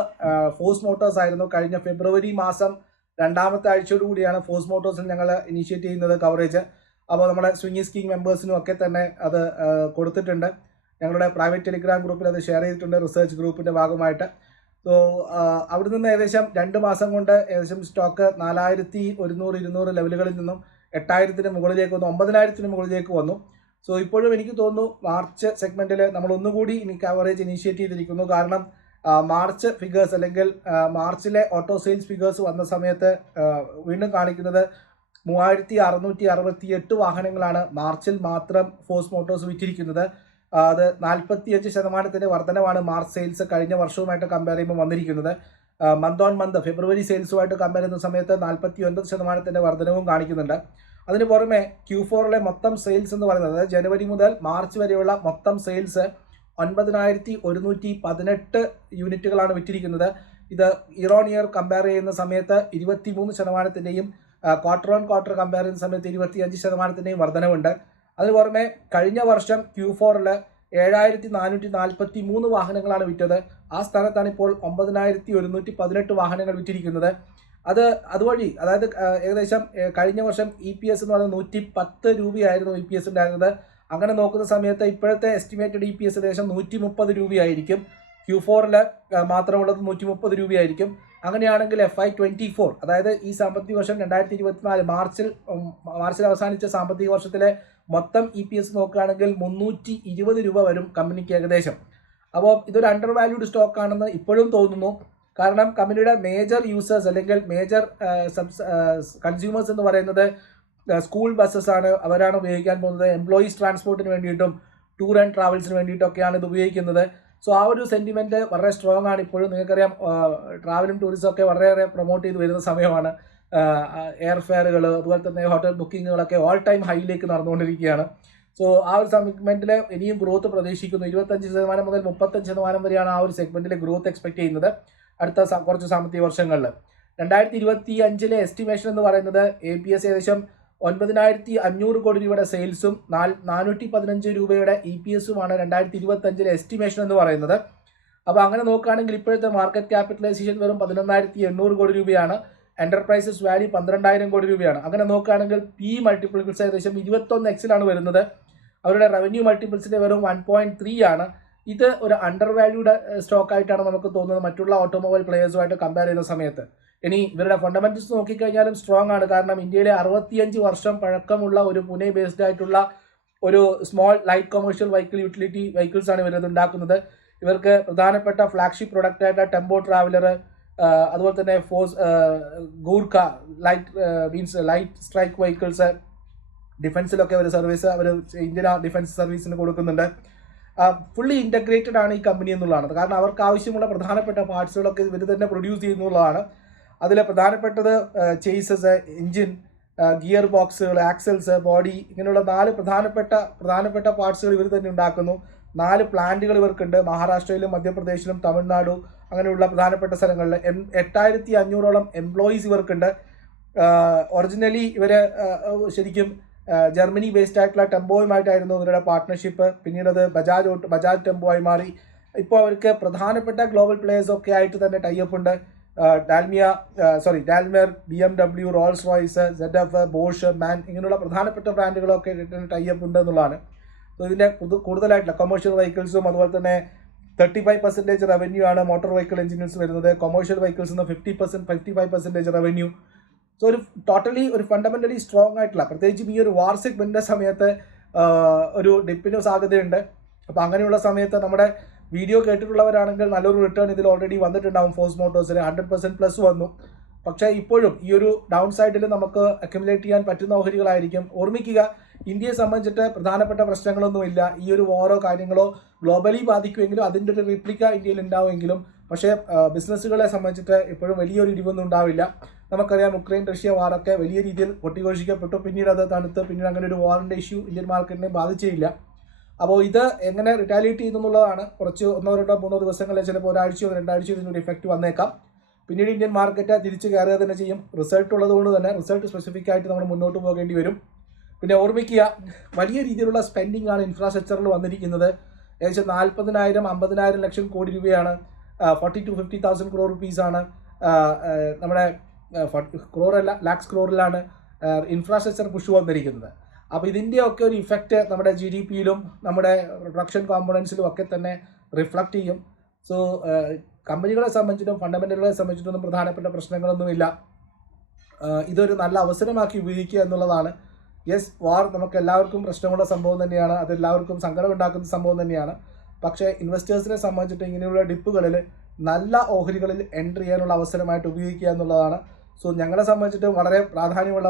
ഫോഴ്സ് മോട്ടോഴ്സ് ആയിരുന്നു. കഴിഞ്ഞ ഫെബ്രുവരി മാസം രണ്ടാമത്തെ ആഴ്ചയോടുകൂടിയാണ് ഫോഴ്സ് മോട്ടോഴ്സിൽ ഞങ്ങൾ ഇനീഷ്യേറ്റ് ചെയ്യുന്നത് കവറേജ് അപ്പോൾ നമ്മുടെ സ്വിങ്ങി സ്കീം മെമ്പേഴ്സിനും ഒക്കെ തന്നെ അത് കൊടുത്തിട്ടുണ്ട്. ഞങ്ങളുടെ പ്രൈവറ്റ് ടെലിഗ്രാം ഗ്രൂപ്പിൽ അത് ഷെയർ ചെയ്തിട്ടുണ്ട് റിസർച്ച് ഗ്രൂപ്പിന്റെ ഭാഗമായിട്ട്. സോ അവിടെ നിന്ന് ഏകദേശം രണ്ട് മാസം കൊണ്ട് ഏകദേശം സ്റ്റോക്ക് നാലായിരത്തി ഒരുന്നൂറ് ഇരുന്നൂറ് ലെവലുകളിൽ നിന്നും എട്ടായിരത്തിന് മുകളിലേക്ക് വന്നു ഒമ്പതിനായിരത്തിന് മുകളിലേക്ക് വന്നു. സോ ഇപ്പോഴും എനിക്ക് തോന്നുന്നു മാർച്ച് സെഗ്മെന്റിൽ നമ്മൾ ഒന്നുകൂടി ഇനി കവറേജ് ഇനീഷ്യേറ്റ് ചെയ്തിരിക്കുന്നു. കാരണം മാർച്ച് ഫിഗേഴ്സ് അല്ലെങ്കിൽ മാർച്ചിലെ ഓട്ടോ സെയിൽസ് ഫിഗേഴ്സ് വന്ന സമയത്ത് വീണ്ടും കാണിക്കുന്നത് മൂവായിരത്തി അറുന്നൂറ്റി അറുപത്തി എട്ട് വാഹനങ്ങളാണ് മാർച്ചിൽ മാത്രം ഫോഴ്സ് മോട്ടോഴ്സ് വിറ്റിരിക്കുന്നത്. അത് നാൽപ്പത്തിയഞ്ച് ശതമാനത്തിന്റെ വർധനവാണ് മാർച്ച് സെയിൽസ് കഴിഞ്ഞ വർഷവുമായിട്ട് കമ്പയർ ചെയ്യുമ്പോൾ വന്നിരിക്കുന്നത്. മന്ത് ഓൺ മന്ത് ഫെബ്രുവരി സെയിൽസുമായിട്ട് കമ്പയർ ചെയ്യുന്ന സമയത്ത് നാൽപ്പത്തി ഒൻപത് ശതമാനത്തിന്റെ വർധനവും കാണിക്കുന്നുണ്ട്. അതിന് പുറമെ ക്യൂ ഫോറിലെ മൊത്തം സെയിൽസ് എന്ന് പറയുന്നത് ജനുവരി മുതൽ മാർച്ച് വരെയുള്ള മൊത്തം സെയിൽസ് ഒൻപതിനായിരത്തി ഒരുന്നൂറ്റി പതിനെട്ട് യൂണിറ്റുകളാണ് വിറ്റിരിക്കുന്നത്. ഇത് ഓൺ ഇയർ കമ്പയർ ചെയ്യുന്ന സമയത്ത് ഇരുപത്തി മൂന്ന് ശതമാനത്തിന്റെയും ക്വാർട്ടർ ഓൺ ക്വാർട്ടർ കമ്പയർ ചെയ്യുന്ന സമയത്ത് ഇരുപത്തി അഞ്ച് ശതമാനത്തിന്റെയും വർധനവുണ്ട്. അതിന് പുറമെ കഴിഞ്ഞ വർഷം ക്യൂ ഫോറിൽ ഏഴായിരത്തി നാനൂറ്റി നാൽപ്പത്തി മൂന്ന് വാഹനങ്ങളാണ് വിറ്റത്. ആ സ്ഥാനത്താണ് ഇപ്പോൾ ഒമ്പതിനായിരത്തി ഒരുന്നൂറ്റി പതിനെട്ട് വാഹനങ്ങൾ വിറ്റിരിക്കുന്നത്. അത് അതുവഴി അതായത് ഏകദേശം കഴിഞ്ഞ വർഷം ഇ പി എസ് എന്ന് പറയുന്നത് നൂറ്റി പത്ത് രൂപയായിരുന്നു ഇ പി എസ് ഉണ്ടായിരുന്നത്. അങ്ങനെ നോക്കുന്ന സമയത്ത് ഇപ്പോഴത്തെ എസ്റ്റിമേറ്റഡ് ഇ പി എസ് ഏകദേശം നൂറ്റി മുപ്പത് രൂപയായിരിക്കും. ക്യൂ ഫോറിൽ മാത്രമുള്ളത് നൂറ്റി മുപ്പത് രൂപയായിരിക്കും. അങ്ങനെയാണെങ്കിൽ എഫ് ഐ ട്വന്റി ഫോർ അതായത് ഈ സാമ്പത്തിക വർഷം രണ്ടായിരത്തി ഇരുപത്തിനാല് മാർച്ചിൽ മാർച്ചിൽ അവസാനിച്ച സാമ്പത്തിക വർഷത്തിലെ മൊത്തം ഇ പി എസ് നോക്കുകയാണെങ്കിൽ മുന്നൂറ്റി ഇരുപത് രൂപ വരും കമ്പനിക്ക് ഏകദേശം. അപ്പോൾ ഇതൊരു അണ്ടർ വാല്യൂഡ് സ്റ്റോക്ക് ആണെന്ന് ഇപ്പോഴും തോന്നുന്നു. കാരണം കമ്പനിയുടെ മേജർ യൂസേഴ്സ് അല്ലെങ്കിൽ മേജർ കൺസ്യൂമേഴ്സ് എന്ന് പറയുന്നത് സ്കൂൾ ബസ്സസ് ആണ്. അവരാണ് ഉപയോഗിക്കാൻ പോകുന്നത്. എംപ്ലോയീസ് ട്രാൻസ്പോർട്ടിന് വേണ്ടിയിട്ടും ടൂർ ആൻഡ് ട്രാവൽസിന് വേണ്ടിയിട്ടൊക്കെയാണ് ഇത് ഉപയോഗിക്കുന്നത്. സോ ആ ഒരു സെന്റിമെന്റ് വളരെ സ്ട്രോങ് ആണ്. ഇപ്പോഴും നിങ്ങൾക്കറിയാം ട്രാവലും ടൂറിസം ഒക്കെ വളരെയേറെ പ്രൊമോട്ട് ചെയ്ത് വരുന്ന സമയമാണ്. എയർ ഫെയറുകൾ അതുപോലെ തന്നെ ഹോട്ടൽ ബുക്കിങ്ങുകളൊക്കെ ഓൾ ടൈം ഹൈയിലേക്ക് നടന്നുകൊണ്ടിരിക്കുകയാണ്. സോ ആ ഒരു സെഗ്മെന്റിൽ ഇനിയും ഗ്രോത്ത് പ്രതീക്ഷിക്കുന്നു. ഇരുപത്തഞ്ച് ശതമാനം മുതൽ മുപ്പത്തഞ്ച് ശതമാനം വരെയാണ് ആ ഒരു സെഗ്മെന്റിലെ ഗ്രോത്ത് എക്സ്പെക്ട് ചെയ്യുന്നത് അടുത്ത കുറച്ച് സാമ്പത്തിക വർഷങ്ങളിൽ രണ്ടായിരത്തി ഇരുപത്തി അഞ്ചിലെ എസ്റ്റിമേഷൻ എന്ന് പറയുന്നത് എ പി എസ് ഏകദേശം ഒൻപതിനായിരത്തി അഞ്ഞൂറ് കോടി രൂപയുടെ സെയിൽസും നാല് നാനൂറ്റി പതിനഞ്ച് രൂപയുടെ ഇ പി എസുമാണ് രണ്ടായിരത്തി ഇരുപത്തി അഞ്ചിലെ എസ്റ്റിമേഷൻ എന്ന് പറയുന്നത്. അപ്പോൾ അങ്ങനെ നോക്കുകയാണെങ്കിൽ ഇപ്പോഴത്തെ മാർക്കറ്റ് ക്യാപിറ്റലൈസേഷൻ വെറും പതിനൊന്നായിരത്തി എണ്ണൂറ് കോടി രൂപയാണ്. എന്റർപ്രൈസസ് വാല്യൂ പന്ത്രണ്ടായിരം കോടി രൂപയാണ്. അങ്ങനെ നോക്കുകയാണെങ്കിൽ പി മൾട്ടിപ്പിൾസ് ഏകദേശം ഇരുപത്തൊന്ന് എക്സിലാണ് വരുന്നത്. അവരുടെ റവന്യൂ മൾട്ടിപ്പിൾസിന്റെ വെറും വൺ പോയിന്റ് ത്രീ ആണ്. ഇത് ഒരു അണ്ടർ വാല്യൂഡ് സ്റ്റോക്ക് ആയിട്ടാണ് നമുക്ക് തോന്നുന്നത് മറ്റുള്ള ഓട്ടോമൊബൈൽ പ്ലെയേഴ്സുമായിട്ട് കമ്പയർ ചെയ്യുന്ന സമയത്ത്. ഇനി ഇവരുടെ ഫണ്ടമെന്റൽസ് നോക്കിക്കഴിഞ്ഞാലും സ്ട്രോങ് ആണ്. കാരണം ഇന്ത്യയിലെ അറുപത്തിയഞ്ച് വർഷം പഴക്കമുള്ള ഒരു പുനെ ബേസ്ഡ് ആയിട്ടുള്ള ഒരു small light commercial vehicle utility vehicles ആണ് ഇവരത് ഉണ്ടാക്കുന്നത്. ഇവർക്ക് പ്രധാനപ്പെട്ട ഫ്ലാഗ്ഷിപ്പ് പ്രൊഡക്റ്റ് ആയിട്ട് ടെമ്പോ ട്രാവലർ അതുപോലെ തന്നെ Force Gurkha light means light strike vehicles ഡിഫൻസിലൊക്കെ ഒരു സർവീസ് അവർ ഇന്ത്യൻ ഡിഫൻസ് സർവീസിന് കൊടുക്കുന്നുണ്ട്. ഫുള്ളി ഇന്റഗ്രേറ്റഡ് ആണ് ഈ കമ്പനി എന്നുള്ളതാണ്. കാരണം അവർക്ക് ആവശ്യമുള്ള പ്രധാനപ്പെട്ട പാർട്സുകളൊക്കെ ഇവർ തന്നെ പ്രൊഡ്യൂസ് ചെയ്യുന്നുള്ളതാണ് അതിൽ പ്രധാനപ്പെട്ടത് ചേസസ് എൻജിൻ ഗിയർ ബോക്സുകൾ ആക്സൽസ് ബോഡി ഇങ്ങനെയുള്ള നാല് പ്രധാനപ്പെട്ട പ്രധാനപ്പെട്ട പാർട്സുകൾ ഇവർ തന്നെ ഉണ്ടാക്കുന്നു. നാല് പ്ലാന്റുകൾ ഇവർക്കുണ്ട്. മഹാരാഷ്ട്രയിലും മധ്യപ്രദേശിലും തമിഴ്നാടു അങ്ങനെയുള്ള പ്രധാനപ്പെട്ട സ്ഥലങ്ങളിൽ എം എട്ടായിരത്തി അഞ്ഞൂറോളം എംപ്ലോയീസ് ഇവർക്കുണ്ട് ഒറിജിനലി ഇവർ ശരിക്കും ജർമ്മനി ബേസ്ഡ് ആയിട്ടുള്ള ടെമ്പോയുമായിട്ടായിരുന്നു ഇവരുടെ പാർട്ട്ണർഷിപ്പ് പിന്നീട് അത് ബജാജ് ബജാജ് ടെമ്പോ ആയി മാറി. ഇപ്പോൾ അവർക്ക് പ്രധാനപ്പെട്ട ഗ്ലോബൽ പ്ലേയേഴ്സ് ഒക്കെ ആയിട്ട് തന്നെ ടൈപ്പ് ഉണ്ട്. Dalmia sorry Daimler B M W Rolls Royce Z F Bosch MAN ഇങ്ങനെയുള്ള പ്രധാനപ്പെട്ട ബ്രാൻഡുകളൊക്കെ ടൈപ്പ് ഉണ്ട് എന്നുള്ളതാണ്. സോ ഇതിന്റെ കൂടുതലായിട്ടുള്ള കൊമേഴ്ഷ്യൽ വെഹിക്കിൾസും അതുപോലെ തന്നെ തേർട്ടി ഫൈവ് പെർസെന്റേജ് റവന്യൂ ആണ് മോട്ടോർ വെഹിക്കിൾ എഞ്ചിനീയർസ് വരുന്നത്. കൊമേഴ്ഷ്യൽ വെഹിക്കിൾസ് നിന്ന് fifty percent fifty five percentage revenue so ഒരു ടോട്ടലി ഒരു ഫണ്ടമെന്റലി സ്ട്രോങ് ആയിട്ടുള്ള പ്രത്യേകിച്ചും ഈ ഒരു വാർ സെഗ്മെന്റിന്റെ സമയത്ത് ഒരു ഡിപ്പിന് സാധ്യതയുണ്ട്. അപ്പോൾ അങ്ങനെയുള്ള സമയത്ത് നമ്മുടെ വീഡിയോ കേട്ടിട്ടുള്ളവരാണെങ്കിൽ നല്ലൊരു റിട്ടേൺ ഇതിൽ ഓൾറെഡി വന്നിട്ടുണ്ടാവും. ഫോഴ്സ് മോട്ടോഴ്സിന് ഹൺഡ്രഡ് പെർസെന്റ് പ്ലസ് വന്നു. പക്ഷേ ഇപ്പോഴും ഈ ഒരു ഡൗൺ സൈഡിൽ നമുക്ക് അക്യുമുലേറ്റ് ചെയ്യാൻ പറ്റുന്ന ഓഹരികളായിരിക്കും. ഓർമ്മിക്കുക ഇന്ത്യയെ സംബന്ധിച്ചിട്ട് പ്രധാനപ്പെട്ട പ്രശ്നങ്ങളൊന്നുമില്ല. ഈ ഒരു വാറോ കാര്യങ്ങളോ ഗ്ലോബലി ബാധിക്കുമെങ്കിലും അതിന്റെ ഒരു റിപ്ലിക്ക ഇന്ത്യയിൽ ഉണ്ടാവുമെങ്കിലും പക്ഷേ ബിസിനസ്സുകളെ സംബന്ധിച്ചിട്ട് ഇപ്പോഴും വലിയൊരു ഇടിവൊന്നും ഉണ്ടാവില്ല. നമുക്കറിയാം ഉക്രൈൻ റഷ്യ വാറൊക്കെ വലിയ രീതിയിൽ പൊട്ടിഘോഷിക്കപ്പെട്ടു. പിന്നീട് അത് തണുത്ത് പിന്നീട് അങ്ങനെ ഒരു വാറിന്റെ ഇഷ്യൂ ഇന്ത്യൻ മാർക്കറ്റിനെ ബാധിച്ചില്ല അപ്പോൾ ഇത് എങ്ങനെ റിറ്റാലിയേറ്റ് ചെയ്യുന്നു എന്നുള്ളതാണ്. കുറച്ച് ഒന്നോ രണ്ടോ മൂന്നോ ദിവസങ്ങളിൽ ചിലപ്പോൾ ഒരാഴ്ചയോ രണ്ടാഴ്ചയോ ഇതിനൊരു ഇഫക്റ്റ് വന്നേക്കാം. പിന്നീട് ഇന്ത്യൻ മാർക്കറ്റ് തിരിച്ച് കയറുക തന്നെ ചെയ്യും. റിസൾട്ട് ഉള്ളതുകൊണ്ട് തന്നെ റിസൾട്ട് സ്പെസിഫിക് ആയിട്ട് നമ്മൾ മുന്നോട്ട് പോകേണ്ടി വരും. പിന്നെ ഓർമ്മിക്കുക വലിയ രീതിയിലുള്ള സ്പെൻഡിംഗ് ആണ് ഇൻഫ്രാസ്ട്രക്ചറിൽ വന്നിരിക്കുന്നത്. ഏകദേശം നാൽപ്പതിനായിരം അമ്പതിനായിരം ലക്ഷം കോടി രൂപയാണ് forty two fifty thousand crore റുപ്പീസാണ് നമ്മുടെ ക്രോർ അല്ല ലാക്സ് ക്രോറിലാണ് ഇൻഫ്രാസ്ട്രക്ചർ പുഷ് വന്നിരിക്കുന്നത്. അപ്പോൾ ഇതിന്റെയൊക്കെ ഒരു ഇഫക്റ്റ് നമ്മുടെ ജി ഡി പിയിലും നമ്മുടെ പ്രൊഡക്ഷൻ കോമ്പണൻസിലും ഒക്കെ തന്നെ റിഫ്ലക്ട് ചെയ്യും. സോ കമ്പനികളെ സംബന്ധിച്ചിട്ടും ഫണ്ടമെന്റലുകളെ സംബന്ധിച്ചിട്ടൊന്നും പ്രധാനപ്പെട്ട പ്രശ്നങ്ങളൊന്നുമില്ല. ഇതൊരു നല്ല അവസരമാക്കി ഉപയോഗിക്കുക എന്നുള്ളതാണ് യെസ് വാർ നമുക്ക് എല്ലാവർക്കും പ്രശ്നമുള്ള സംഭവം തന്നെയാണ്. അത് എല്ലാവർക്കും സങ്കടം ഉണ്ടാക്കുന്ന സംഭവം തന്നെയാണ്. പക്ഷേ ഇൻവെസ്റ്റേഴ്സിനെ സംബന്ധിച്ചിട്ട് ഇങ്ങനെയുള്ള ഡിപ്പുകളിൽ നല്ല ഓഹരികളിൽ എൻട്രി ചെയ്യാനുള്ള അവസരമായിട്ട് ഉപയോഗിക്കുക എന്നുള്ളതാണ്. സോ ഞങ്ങളെ സംബന്ധിച്ചിട്ട് വളരെ പ്രാധാന്യമുള്ള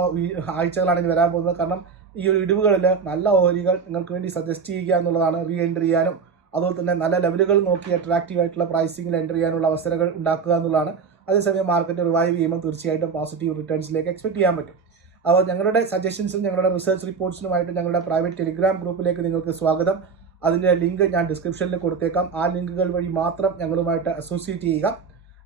ആഴ്ചകളാണ് ഇനി വരാൻ പോകുന്നത്. കാരണം ഈ ഒരു ഇടിവുകളിൽ നല്ല ഓഹരികൾ നിങ്ങൾക്ക് വേണ്ടി സജസ്റ്റ് ചെയ്യുക എന്നുള്ളതാണ് റീ എൻട്രി ചെയ്യാനും അതുപോലെ തന്നെ നല്ല ലെവലുകൾ നോക്കി അട്രാക്റ്റീവ് ആയിട്ടുള്ള പ്രൈസിങ്ങിൽ എൻട്രി ചെയ്യാനുള്ള അവസരങ്ങൾ ഉണ്ടാക്കുക എന്നുള്ളതാണ്. അതേസമയം മാർക്കറ്റ് റിവൈവ് ചെയ്യുമ്പോൾ തീർച്ചയായിട്ടും പോസിറ്റീവ് റിട്ടേൺസിലേക്ക് എക്സ്പെക്ട് ചെയ്യാൻ പറ്റും. അപ്പോൾ ഞങ്ങളുടെ സജഷൻസും ഞങ്ങളുടെ റിസർച്ച് റിപ്പോർട്ട്സിനുമായിട്ട് ഞങ്ങളുടെ പ്രൈവറ്റ് ടെലിഗ്രാം ഗ്രൂപ്പിലേക്ക് നിങ്ങൾക്ക് സ്വാഗതം. അതിന്റെ ലിങ്ക് ഞാൻ ഡിസ്ക്രിപ്ഷനിൽ കൊടുത്തേക്കാം. ആ ലിങ്കുകൾ വഴി മാത്രം ഞങ്ങളുമായിട്ട് അസോസിയേറ്റ് ചെയ്യുക.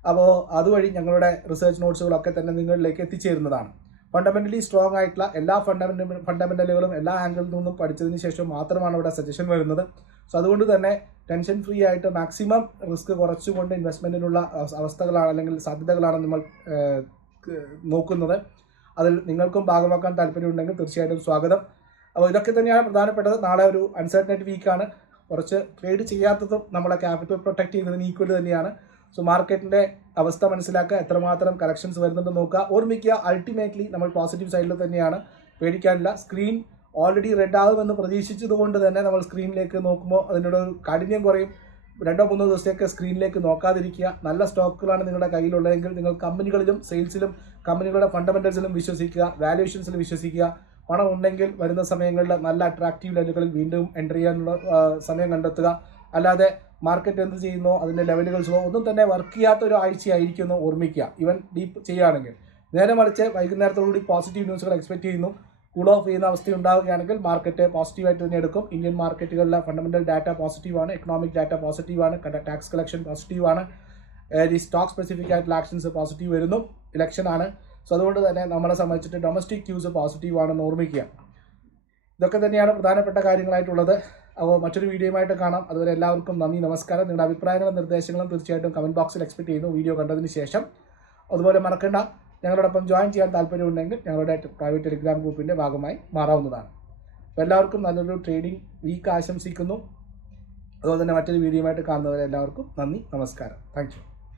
അപ്പോൾ അതുവഴി ഞങ്ങളുടെ റിസർച്ച് നോട്ട്സുകളൊക്കെ തന്നെ നിങ്ങളിലേക്ക് എത്തിച്ചേരുന്നതാണ്. ഫണ്ടമെന്റലി സ്ട്രോങ് ആയിട്ടുള്ള എല്ലാ ഫണ്ടമെന്റൽ ഫണ്ടമെന്റലുകളും എല്ലാ ആംഗിളിൽ നിന്നും പഠിച്ചതിന് ശേഷം മാത്രമാണ് ഇവിടെ സജഷൻ വരുന്നത്. സോ അതുകൊണ്ട് തന്നെ ടെൻഷൻ ഫ്രീ ആയിട്ട് മാക്സിമം റിസ്ക് കുറച്ചുകൊണ്ട് ഇൻവെസ്റ്റ്മെന്റിനുള്ള അവ- അവസ്ഥകളാണ് അല്ലെങ്കിൽ സാധ്യതകളാണ് നമ്മൾ നോക്കുന്നത്. അതിൽ നിങ്ങൾക്കും ഭാഗമാക്കാൻ താല്പര്യമുണ്ടെങ്കിൽ തീർച്ചയായിട്ടും സ്വാഗതം. അപ്പോൾ ഇതൊക്കെ തന്നെയാണ് പ്രധാനപ്പെട്ടത്. നാളെ ഒരു അൺസർട്ടനിറ്റി വീക്കാണ് കുറച്ച് ട്രേഡ് ചെയ്യാത്തതും നമ്മളെ ക്യാപിറ്റൽ പ്രൊട്ടക്ട് ചെയ്യുന്നതിന് ഈക്വൽ തന്നെയാണ്. സോ മാർക്കറ്റിന്റെ അവസ്ഥ മനസ്സിലാക്കുക. എത്രമാത്രം കറക്ഷൻസ് വരുന്നുണ്ടെന്ന് നോക്കുക. ഓർമ്മിക്കുക അൾട്ടിമേറ്റ്ലി നമ്മൾ പോസിറ്റീവ് സൈഡിൽ തന്നെയാണ്. പേടിക്കാനില്ല. സ്ക്രീൻ ഓൾറെഡി റെഡ് ആകുമെന്ന് പ്രതീക്ഷിച്ചതുകൊണ്ട് തന്നെ നമ്മൾ സ്ക്രീനിലേക്ക് നോക്കുമ്പോൾ അതിനോട് കാഠിന്യം കുറയും. രണ്ടോ മൂന്നോ ദിവസത്തേക്ക് സ്ക്രീനിലേക്ക് നോക്കാതിരിക്കുക. നല്ല സ്റ്റോക്കുകളാണ് നിങ്ങളുടെ കയ്യിലുള്ളതെങ്കിൽ നിങ്ങൾ കമ്പനികളിലും സെയിൽസിലും കമ്പനികളുടെ ഫണ്ടമെന്റൽസിലും വിശ്വസിക്കുക വാല്യുവേഷൻസിലും വിശ്വസിക്കുക. പണം ഉണ്ടെങ്കിൽ വരുന്ന സമയങ്ങളിൽ നല്ല അട്രാക്റ്റീവ് ലെവലുകളിൽ വീണ്ടും എന്റർ ചെയ്യാനുള്ള സമയം കണ്ടെത്തുക. അല്ലാതെ മാർക്കറ്റ് എന്ത് ചെയ്യുന്നോ അതിന്റെ ലെവലുകൾസോ ഒന്നും തന്നെ വർക്ക് ചെയ്യാത്ത ഒരു ആഴ്ചയായിരിക്കുമെന്ന് ഓർമ്മിക്കുക. ഇവൻ ഡീപ്പ് ചെയ്യുകയാണെങ്കിൽ നേരെ മറിച്ച് വൈകുന്നേരത്തോടുകൂടി പോസിറ്റീവ് ന്യൂസുകൾ എക്സ്പെക്ട് ചെയ്യുന്നു. കൂൾ ഓഫ് ചെയ്യുന്ന അവസ്ഥ ഉണ്ടാവുകയാണെങ്കിൽ മാർക്കറ്റ് പോസിറ്റീവായിട്ട് തന്നെ എടുക്കും. ഇന്ത്യൻ മാർക്കറ്റുകളിലെ ഫണ്ടമെന്റൽ ഡാറ്റ പോസിറ്റീവാണ് എക്കണോമിക് ഡാറ്റ പോസിറ്റീവാണ് ടാക്സ് കളക്ഷൻ പോസിറ്റീവാണ് ഈ സ്റ്റോക്ക് സ്പെസിഫിക് ആയിട്ടുള്ള ആക്ഷൻസ് പോസിറ്റീവ് വരുന്നു ഇലക്ഷൻ ആണ്. സോ അതുകൊണ്ട് തന്നെ നമ്മളെ സംബന്ധിച്ചിട്ട് ഡൊമസ്റ്റിക് ക്യൂസ് പോസിറ്റീവ് ആണെന്ന് ഓർമ്മിക്കുക. ഇതൊക്കെ തന്നെയാണ് പ്രധാനപ്പെട്ട കാര്യങ്ങളായിട്ടുള്ളത്. അപ്പോൾ മറ്റൊരു വീഡിയോയുമായിട്ട് കാണാം. അതുവരെ എല്ലാവർക്കും നന്ദി നമസ്കാരം. നിങ്ങളുടെ അഭിപ്രായങ്ങളും നിർദ്ദേശങ്ങളും തീർച്ചയായിട്ടും കമന്റ് ബോക്സിൽ എക്സ്പെക്ട് ചെയ്യുന്നു. വീഡിയോ കണ്ടതിന് ശേഷം. അതുപോലെ മറക്കണ്ട. ഞങ്ങളോടൊപ്പം ജോയിൻ ചെയ്യാൻ താല്പര്യമുണ്ടെങ്കിൽ ഞങ്ങളുടെ പ്രൈവറ്റ് ടെലിഗ്രാം ഗ്രൂപ്പിന്റെ ഭാഗമായി മാറാവുന്നതാണ്. അപ്പോൾ എല്ലാവർക്കും നല്ലൊരു ട്രേഡിംഗ് വീക്ക് ആശംസിക്കുന്നു. അതുപോലെ തന്നെ മറ്റൊരു വീഡിയോയുമായിട്ട് കാണുന്നവരെ എല്ലാവർക്കും നന്ദി നമസ്കാരം. താങ്ക്